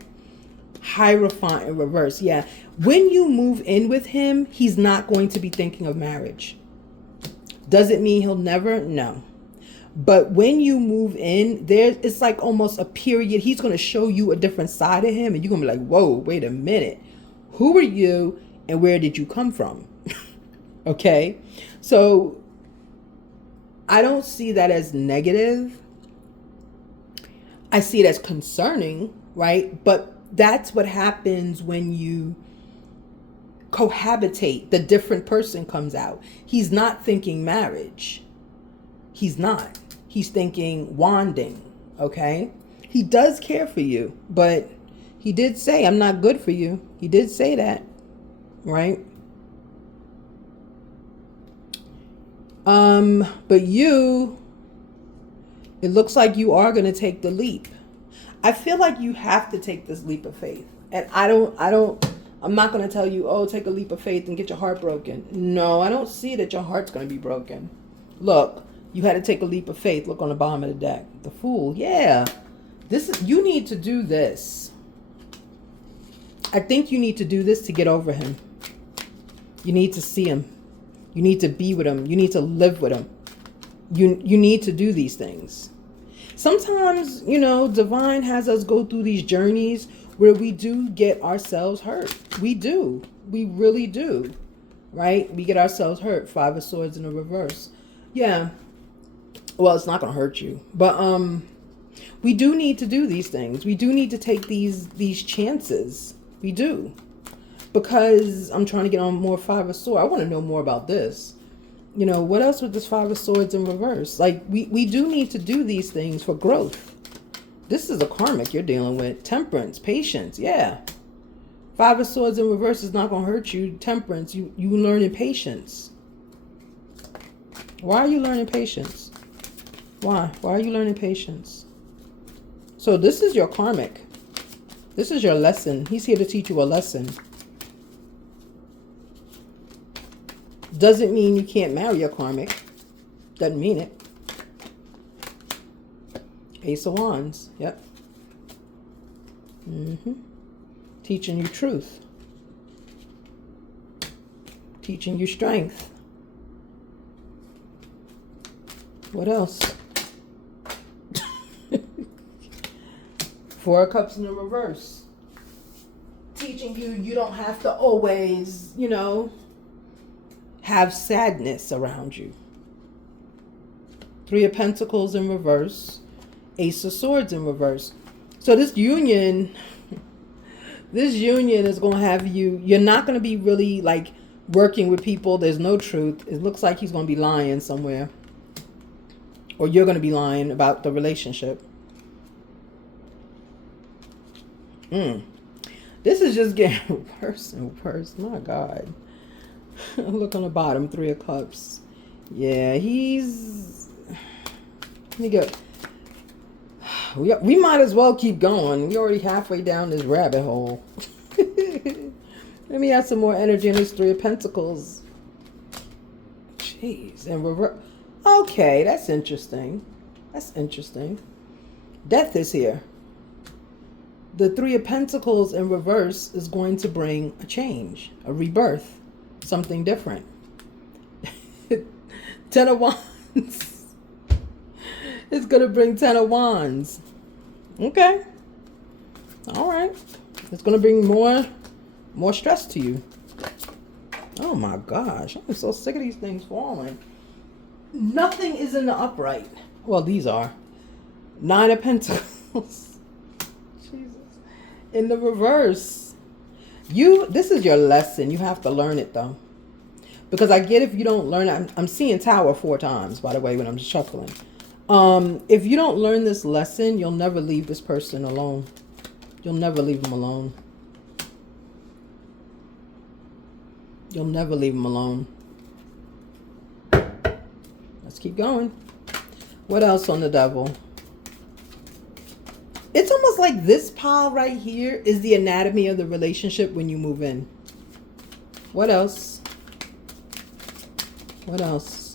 Hierophant in reverse. Yeah. When you move in with him, he's not going to be thinking of marriage. Does it mean he'll never? No. But when you move in, it's like almost a period. He's going to show you a different side of him. And you're going to be like, whoa, wait a minute. Who are you and where did you come from? Okay. So I don't see that as negative. I see it as concerning, right? But that's what happens when you cohabitate. The different person comes out. He's not thinking marriage. He's not. He's thinking wanding, okay? He does care for you, but he did say, I'm not good for you. He did say that, right? But you, it looks like you are going to take the leap. I feel like you have to take this leap of faith. And I'm not going to tell you, oh, take a leap of faith and get your heart broken. No, I don't see that your heart's going to be broken. Look, you had to take a leap of faith. Look on the bottom of the deck. The Fool. Yeah. You need to do this. I think you need to do this to get over him. You need to see him. You need to be with him. You need to live with him. You need to do these things. Sometimes, divine has us go through these journeys where we do get ourselves hurt. We do. We really do. Right? We get ourselves hurt. 5 of Swords in the reverse. Yeah. Well, it's not going to hurt you. But we do need to do these things. We do need to take these chances. We do. Because I'm trying to get on more 5 of Swords. I want to know more about this. What else with this 5 of Swords in reverse? Like, we do need to do these things for growth. This is a karmic you're dealing with. Temperance, patience, yeah. 5 of Swords in reverse is not going to hurt you. Temperance, you learning patience. Why are you learning patience? Why? Why are you learning patience? So this is your karmic. This is your lesson. He's here to teach you a lesson. Doesn't mean you can't marry a karmic. Doesn't mean it. Ace of Wands. Yep. Teaching you truth. Teaching you strength. What else? 4 of Cups in the reverse. Teaching you don't have to always, have sadness around you. 3 of Pentacles in reverse. Ace of Swords in reverse. So this union is going to have you're not going to be really like working with people. There's no truth. It looks like he's going to be lying somewhere. Or you're going to be lying about the relationship. This is just getting worse and worse. My God. Look on the bottom, 3 of Cups. Yeah, let me go. We might as well keep going. We're already halfway down this rabbit hole. Let me add some more energy in this 3 of Pentacles. Jeez. And okay, that's interesting. That's interesting. Death is here. The 3 of Pentacles in reverse is going to bring a change, a rebirth, something different. 10 of Wands. It's going to bring 10 of Wands. Okay. All right. It's going to bring more stress to you. Oh my gosh. I'm so sick of these things falling. Nothing is in the upright. Well, these are. 9 of Pentacles. Jesus. In the reverse. This is your lesson. You have to learn it though. Because I get if you don't learn it. I'm seeing Tower 4 times, by the way, when I'm shuffling. If you don't learn this lesson, you'll never leave this person alone. You'll never leave them alone. You'll never leave them alone. Let's keep going. What else on the Devil? It's almost like this pile right here is the anatomy of the relationship when you move in. What else? What else?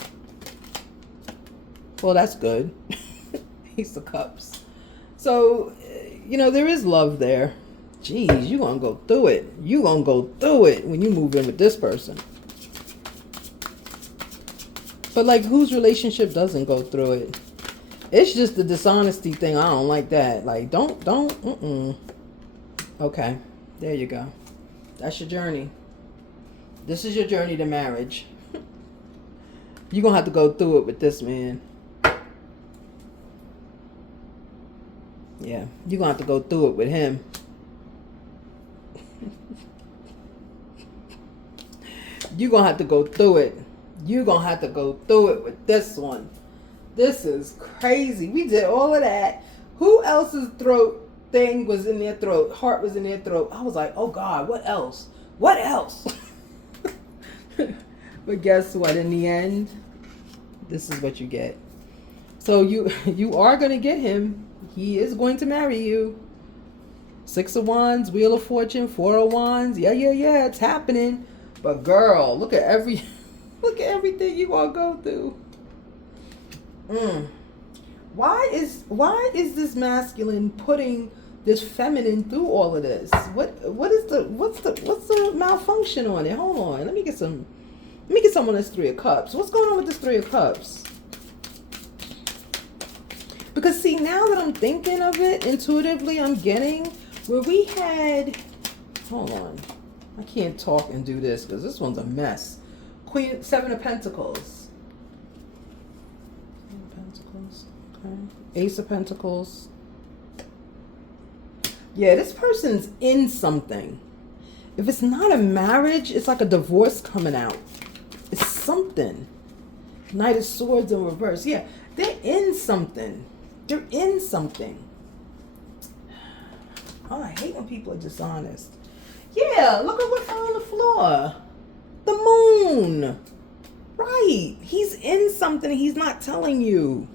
Well, that's good. Ace of Cups. So, there is love there. Jeez, you're going to go through it. You're going to go through it when you move in with this person. But, like, whose relationship doesn't go through it? It's just the dishonesty thing. I don't like that. Like, don't. Okay, there you go. That's your journey. This is your journey to marriage. You're going to have to go through it with this man. Yeah, you're going to have to go through it with him. You're going to have to go through it. You're going to have to go through it with this one. This is crazy. We did all of that. Who else's throat thing was in their throat? Heart was in their throat. I was like, oh God, what else? What else? But guess what? In the end, this is what you get. So you are going to get him. He is going to marry you. 6 of Wands, Wheel of Fortune, 4 of Wands. Yeah, it's happening. But girl, look at everything you gonna go through. Why is this masculine putting this feminine through all of this? What's the malfunction on it? Hold on. Let me get some on this 3 of Cups. What's going on with this 3 of Cups? Because see, now that I'm thinking of it intuitively, I'm getting where we had, hold on. I can't talk and do this because this one's a mess. 7 of Pentacles. 7 of Pentacles. Okay. Ace of Pentacles. Yeah, this person's in something. If it's not a marriage, it's like a divorce coming out. It's something. Knight of Swords in reverse. Yeah, they're in something. They're in something. Oh, I hate when people are dishonest. Yeah, look at what fell on the floor. The moon. Right. He's in something he's not telling you.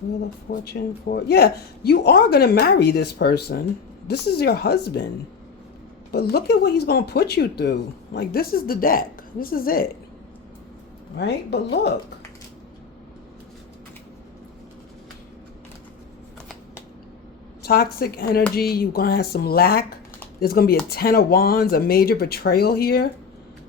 Wheel of Fortune for, yeah, you are going to marry this person. This is your husband. But look at what he's going to put you through. Like, this is the deck. This is it. Right? But look. Toxic energy. You're going to have some lack. There's going to be a 10 of Wands, a major betrayal here.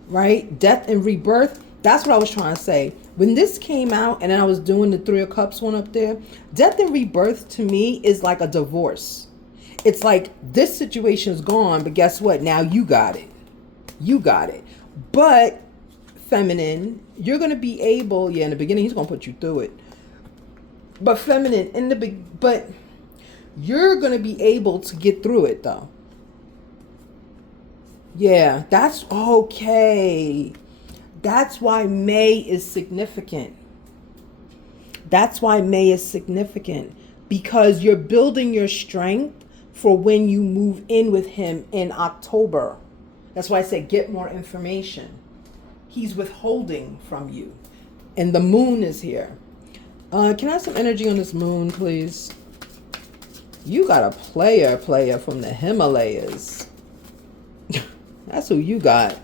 Right? Death and rebirth. That's what I was trying to say. When this came out and then I was doing the 3 of Cups one up there, death and rebirth to me is like a divorce. It's like this situation's gone, but guess what? Now you got it. You got it. But feminine, you're going to be able, yeah, in the beginning, he's going to put you through it. But feminine, but you're going to be able to get through it though. Yeah, that's okay. That's why May is significant. That's why May is significant. Because you're building your strength for when you move in with him in October. That's why I said get more information. He's withholding from you. And the moon is here. Can I have some energy on this moon, please? You got a player from the Himalayas. That's who you got.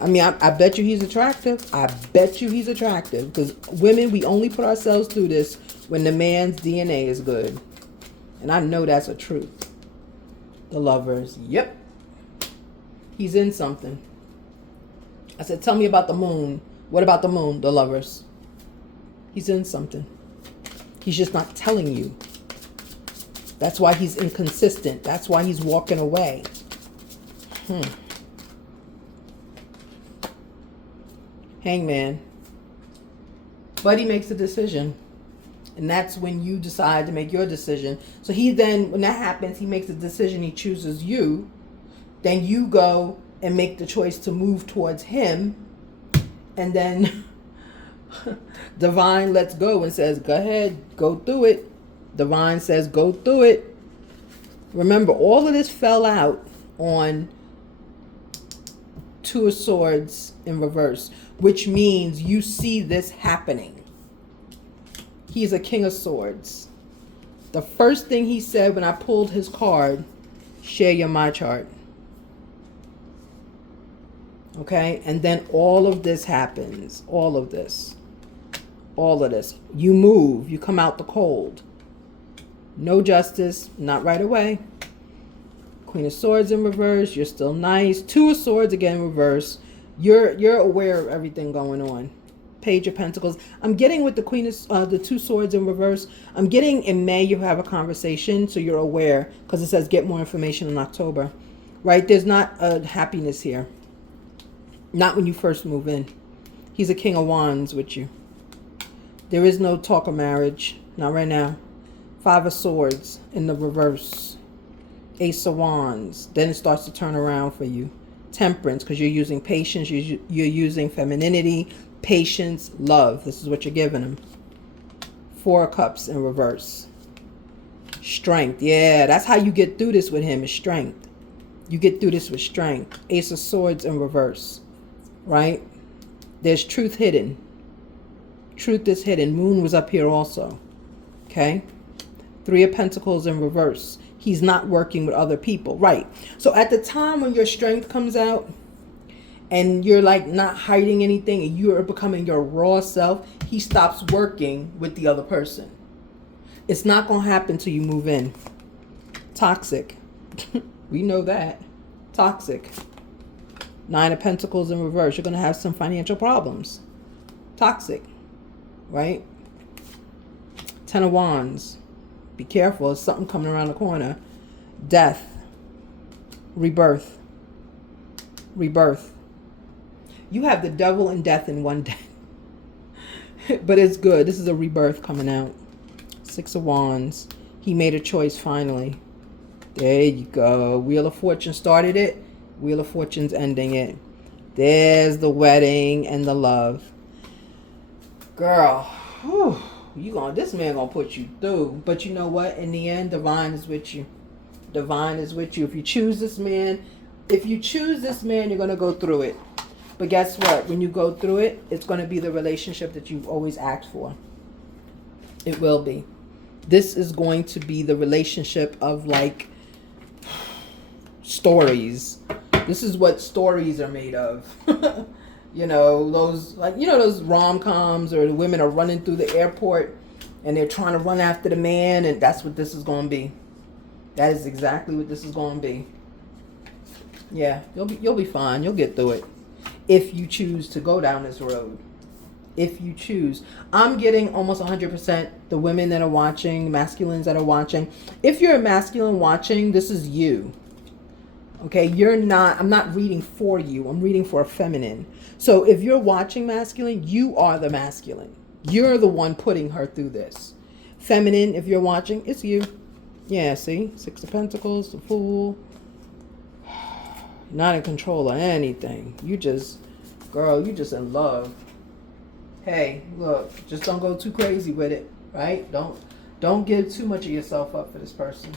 I mean, I bet you he's attractive. I bet you he's attractive. Because women, we only put ourselves through this when the man's DNA is good. And I know that's a truth. The Lovers. Yep. He's in something. I said, tell me about the moon. What about the moon? The Lovers. He's in something. He's just not telling you. That's why he's inconsistent. That's why he's walking away. Hangman. But he makes a decision. And that's when you decide to make your decision. So he then, when that happens, he makes a decision. He chooses you. Then you go and make the choice to move towards him. And then Divine lets go and says, go ahead, go through it. Divine says, go through it. Remember, all of this fell out on 2 of Swords in reverse, which means you see this happening. He's a King of Swords. The first thing he said when I pulled his card, share your my chart. Okay? And then all of this happens. All of this. All of this. You move. You come out the cold. No justice. Not right away. Queen of Swords in reverse. You're still nice. 2 of Swords again in reverse. You're aware of everything going on. Page of Pentacles. I'm getting with the Queen of the 2 Swords in reverse. I'm getting in May you have a conversation, so you're aware, because it says get more information in October. Right? There's not a happiness here. Not when you first move in. He's a King of Wands with you. There is no talk of marriage. Not right now. Five of Swords in the reverse. Ace of Wands. Then it starts to turn around for you. Temperance, because you're using patience, you're using femininity, patience, love. This is what you're giving him. Four of Cups in reverse. Strength. Yeah, that's how you get through this with him, is strength. You get through this with strength. Ace of Swords in reverse. Right? There's truth hidden. Truth is hidden. Moon was up here also. Okay? Three of Pentacles in reverse. He's not working with other people. Right. So at the time when your strength comes out and you're like not hiding anything and you're becoming your raw self, he stops working with the other person. It's not going to happen till you move in. Toxic. We know that. Toxic. Nine of Pentacles in reverse. You're going to have some financial problems. Toxic. Right? Ten of Wands. Be careful. There's something coming around the corner. Death. Rebirth. Rebirth. You have the devil and death in one day. But it's good. This is a rebirth coming out. Six of Wands. He made a choice finally. There you go. Wheel of Fortune started it. Wheel of Fortune's ending it. There's the wedding and the love. Girl. Whew. This man gonna put you through. But you know what? In the end, divine is with you. Divine is with you. If you choose this man, you're gonna go through it. But guess what? When you go through it, it's gonna be the relationship that you've always asked for. It will be. This is going to be the relationship of like stories. This is what stories are made of. Those rom-coms or the women are running through the airport and they're trying to run after the man, and that's what this is going to be. That is exactly what this is going to be. Yeah, you'll be fine. You'll get through it if you choose to go down this road. If you choose. I'm getting almost 100% the women that are watching, masculines that are watching. If you're a masculine watching, this is you. Okay, I'm not reading for you. I'm reading for a feminine. So if you're watching masculine, you are the masculine. You're the one putting her through this. Feminine, if you're watching, it's you. Yeah, see? Six of Pentacles, the Fool. Not in control of anything. You just in love. Hey, look, just don't go too crazy with it, right? Don't give too much of yourself up for this person.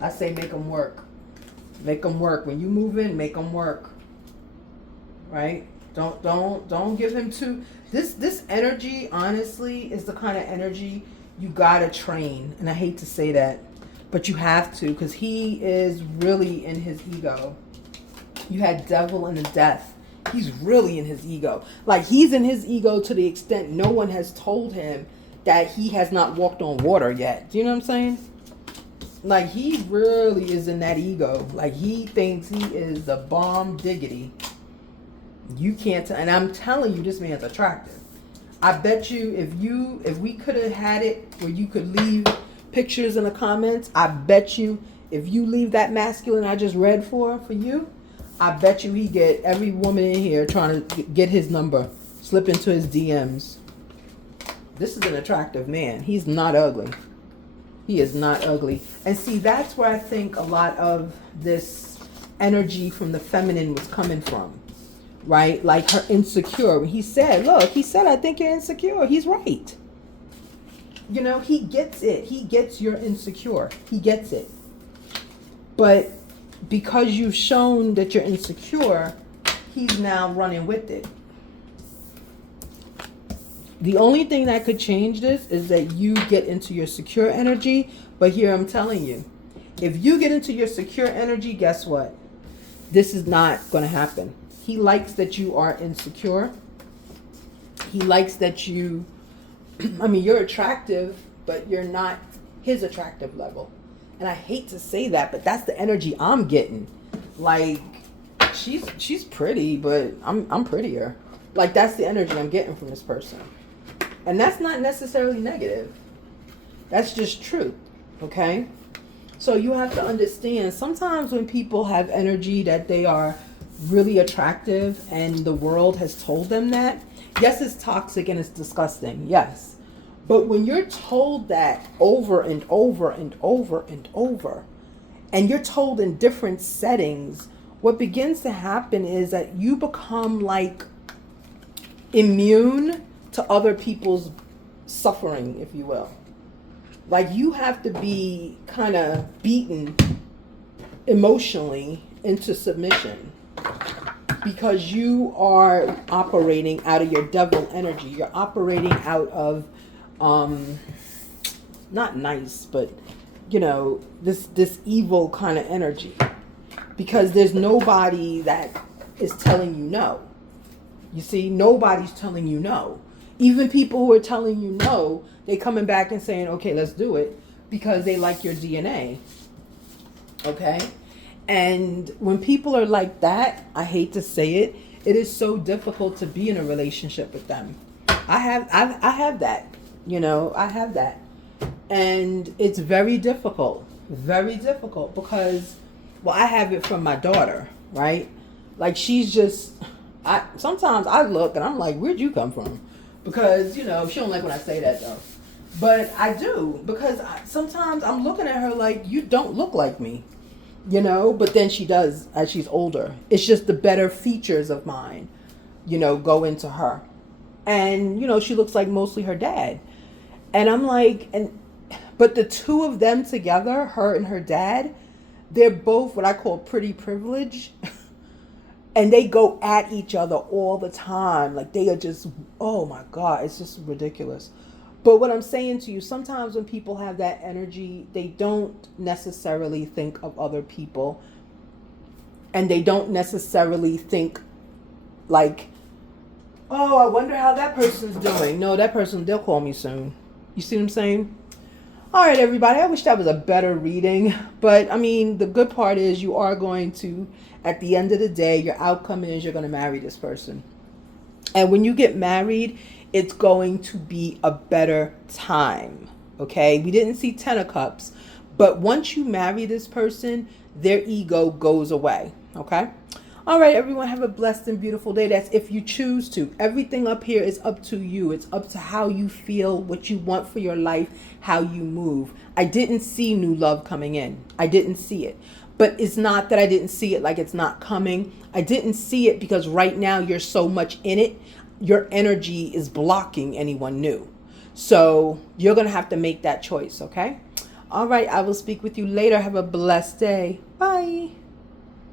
I say make them work. Make them work. When you move in, make them work. Right? Don't give him too. This energy, honestly, is the kind of energy you gotta train. And I hate to say that, but you have to, because he is really in his ego. You had devil and the death. He's really in his ego. Like, he's in his ego to the extent no one has told him that he has not walked on water yet. Do you know what I'm saying? Like, he really is in that ego. Like, he thinks he is the bomb diggity. You can't and I'm telling you, this man's attractive. I bet you if we could have had it where you could leave pictures in the comments, I bet you if you leave that masculine I just read for you, I bet you he get every woman in here trying to get his number, slip into his DMs. This is an attractive man. He's not ugly. He is not ugly. And see, that's where I think a lot of this energy from the feminine was coming from. Right? Like her insecure. He said, I think you're insecure. He's right. You know, he gets it. He gets you're insecure. He gets it. But because you've shown that you're insecure, he's now running with it. The only thing that could change this is that you get into your secure energy. But here I'm telling you, if you get into your secure energy, guess what? This is not going to happen. He likes that you are insecure. He likes that you're attractive, but you're not his attractive level. And I hate to say that, but that's the energy I'm getting. Like, she's pretty, but I'm prettier. Like, that's the energy I'm getting from this person. And that's not necessarily negative. That's just truth, okay? So you have to understand, sometimes when people have energy that they are really attractive and the world has told them that, yes, it's toxic and it's disgusting, yes. But when you're told that over and over and over and over, and you're told in different settings, what begins to happen is that you become like immune to other people's suffering, if you will. Like you have to be kind of beaten emotionally into submission because you are operating out of your devil energy. You're operating out of not nice, but you know, this evil kind of energy, because there's nobody that is telling you no. You see, nobody's telling you no. Even people who are telling you no, they coming back and saying, okay, let's do it, because they like your DNA. Okay? And when people are like that, I hate to say it, it is so difficult to be in a relationship with them. I have that. You know, I have that. And it's very difficult because, well, I have it from my daughter, right? Like she's just, sometimes I look and I'm like, where'd you come from? Because, you know, she don't like when I say that though. But I do, because sometimes I'm looking at her like, you don't look like me, you know? But then she does as she's older. It's just the better features of mine, you know, go into her. And, you know, she looks like mostly her dad. And I'm like, but the two of them together, her and her dad, they're both what I call pretty privileged. And they go at each other all the time. Like they are just, oh my God, it's just ridiculous. But what I'm saying to you, sometimes when people have that energy, they don't necessarily think of other people. And they don't necessarily think like, oh, I wonder how that person's doing. No, that person, they'll call me soon. You see what I'm saying? All right, everybody. I wish that was a better reading. But, I mean, the good part is you are going to, at the end of the day, your outcome is you're going to marry this person. And when you get married, it's going to be a better time. Okay? We didn't see 10 of Cups. But once you marry this person, their ego goes away. Okay? All right, everyone, have a blessed and beautiful day. That's if you choose to. Everything up here is up to you. It's up to how you feel, what you want for your life, how you move. I didn't see new love coming in. I didn't see it. But it's not that I didn't see it like it's not coming. I didn't see it because right now you're so much in it. Your energy is blocking anyone new. So you're going to have to make that choice, okay? All right, I will speak with you later. Have a blessed day. Bye.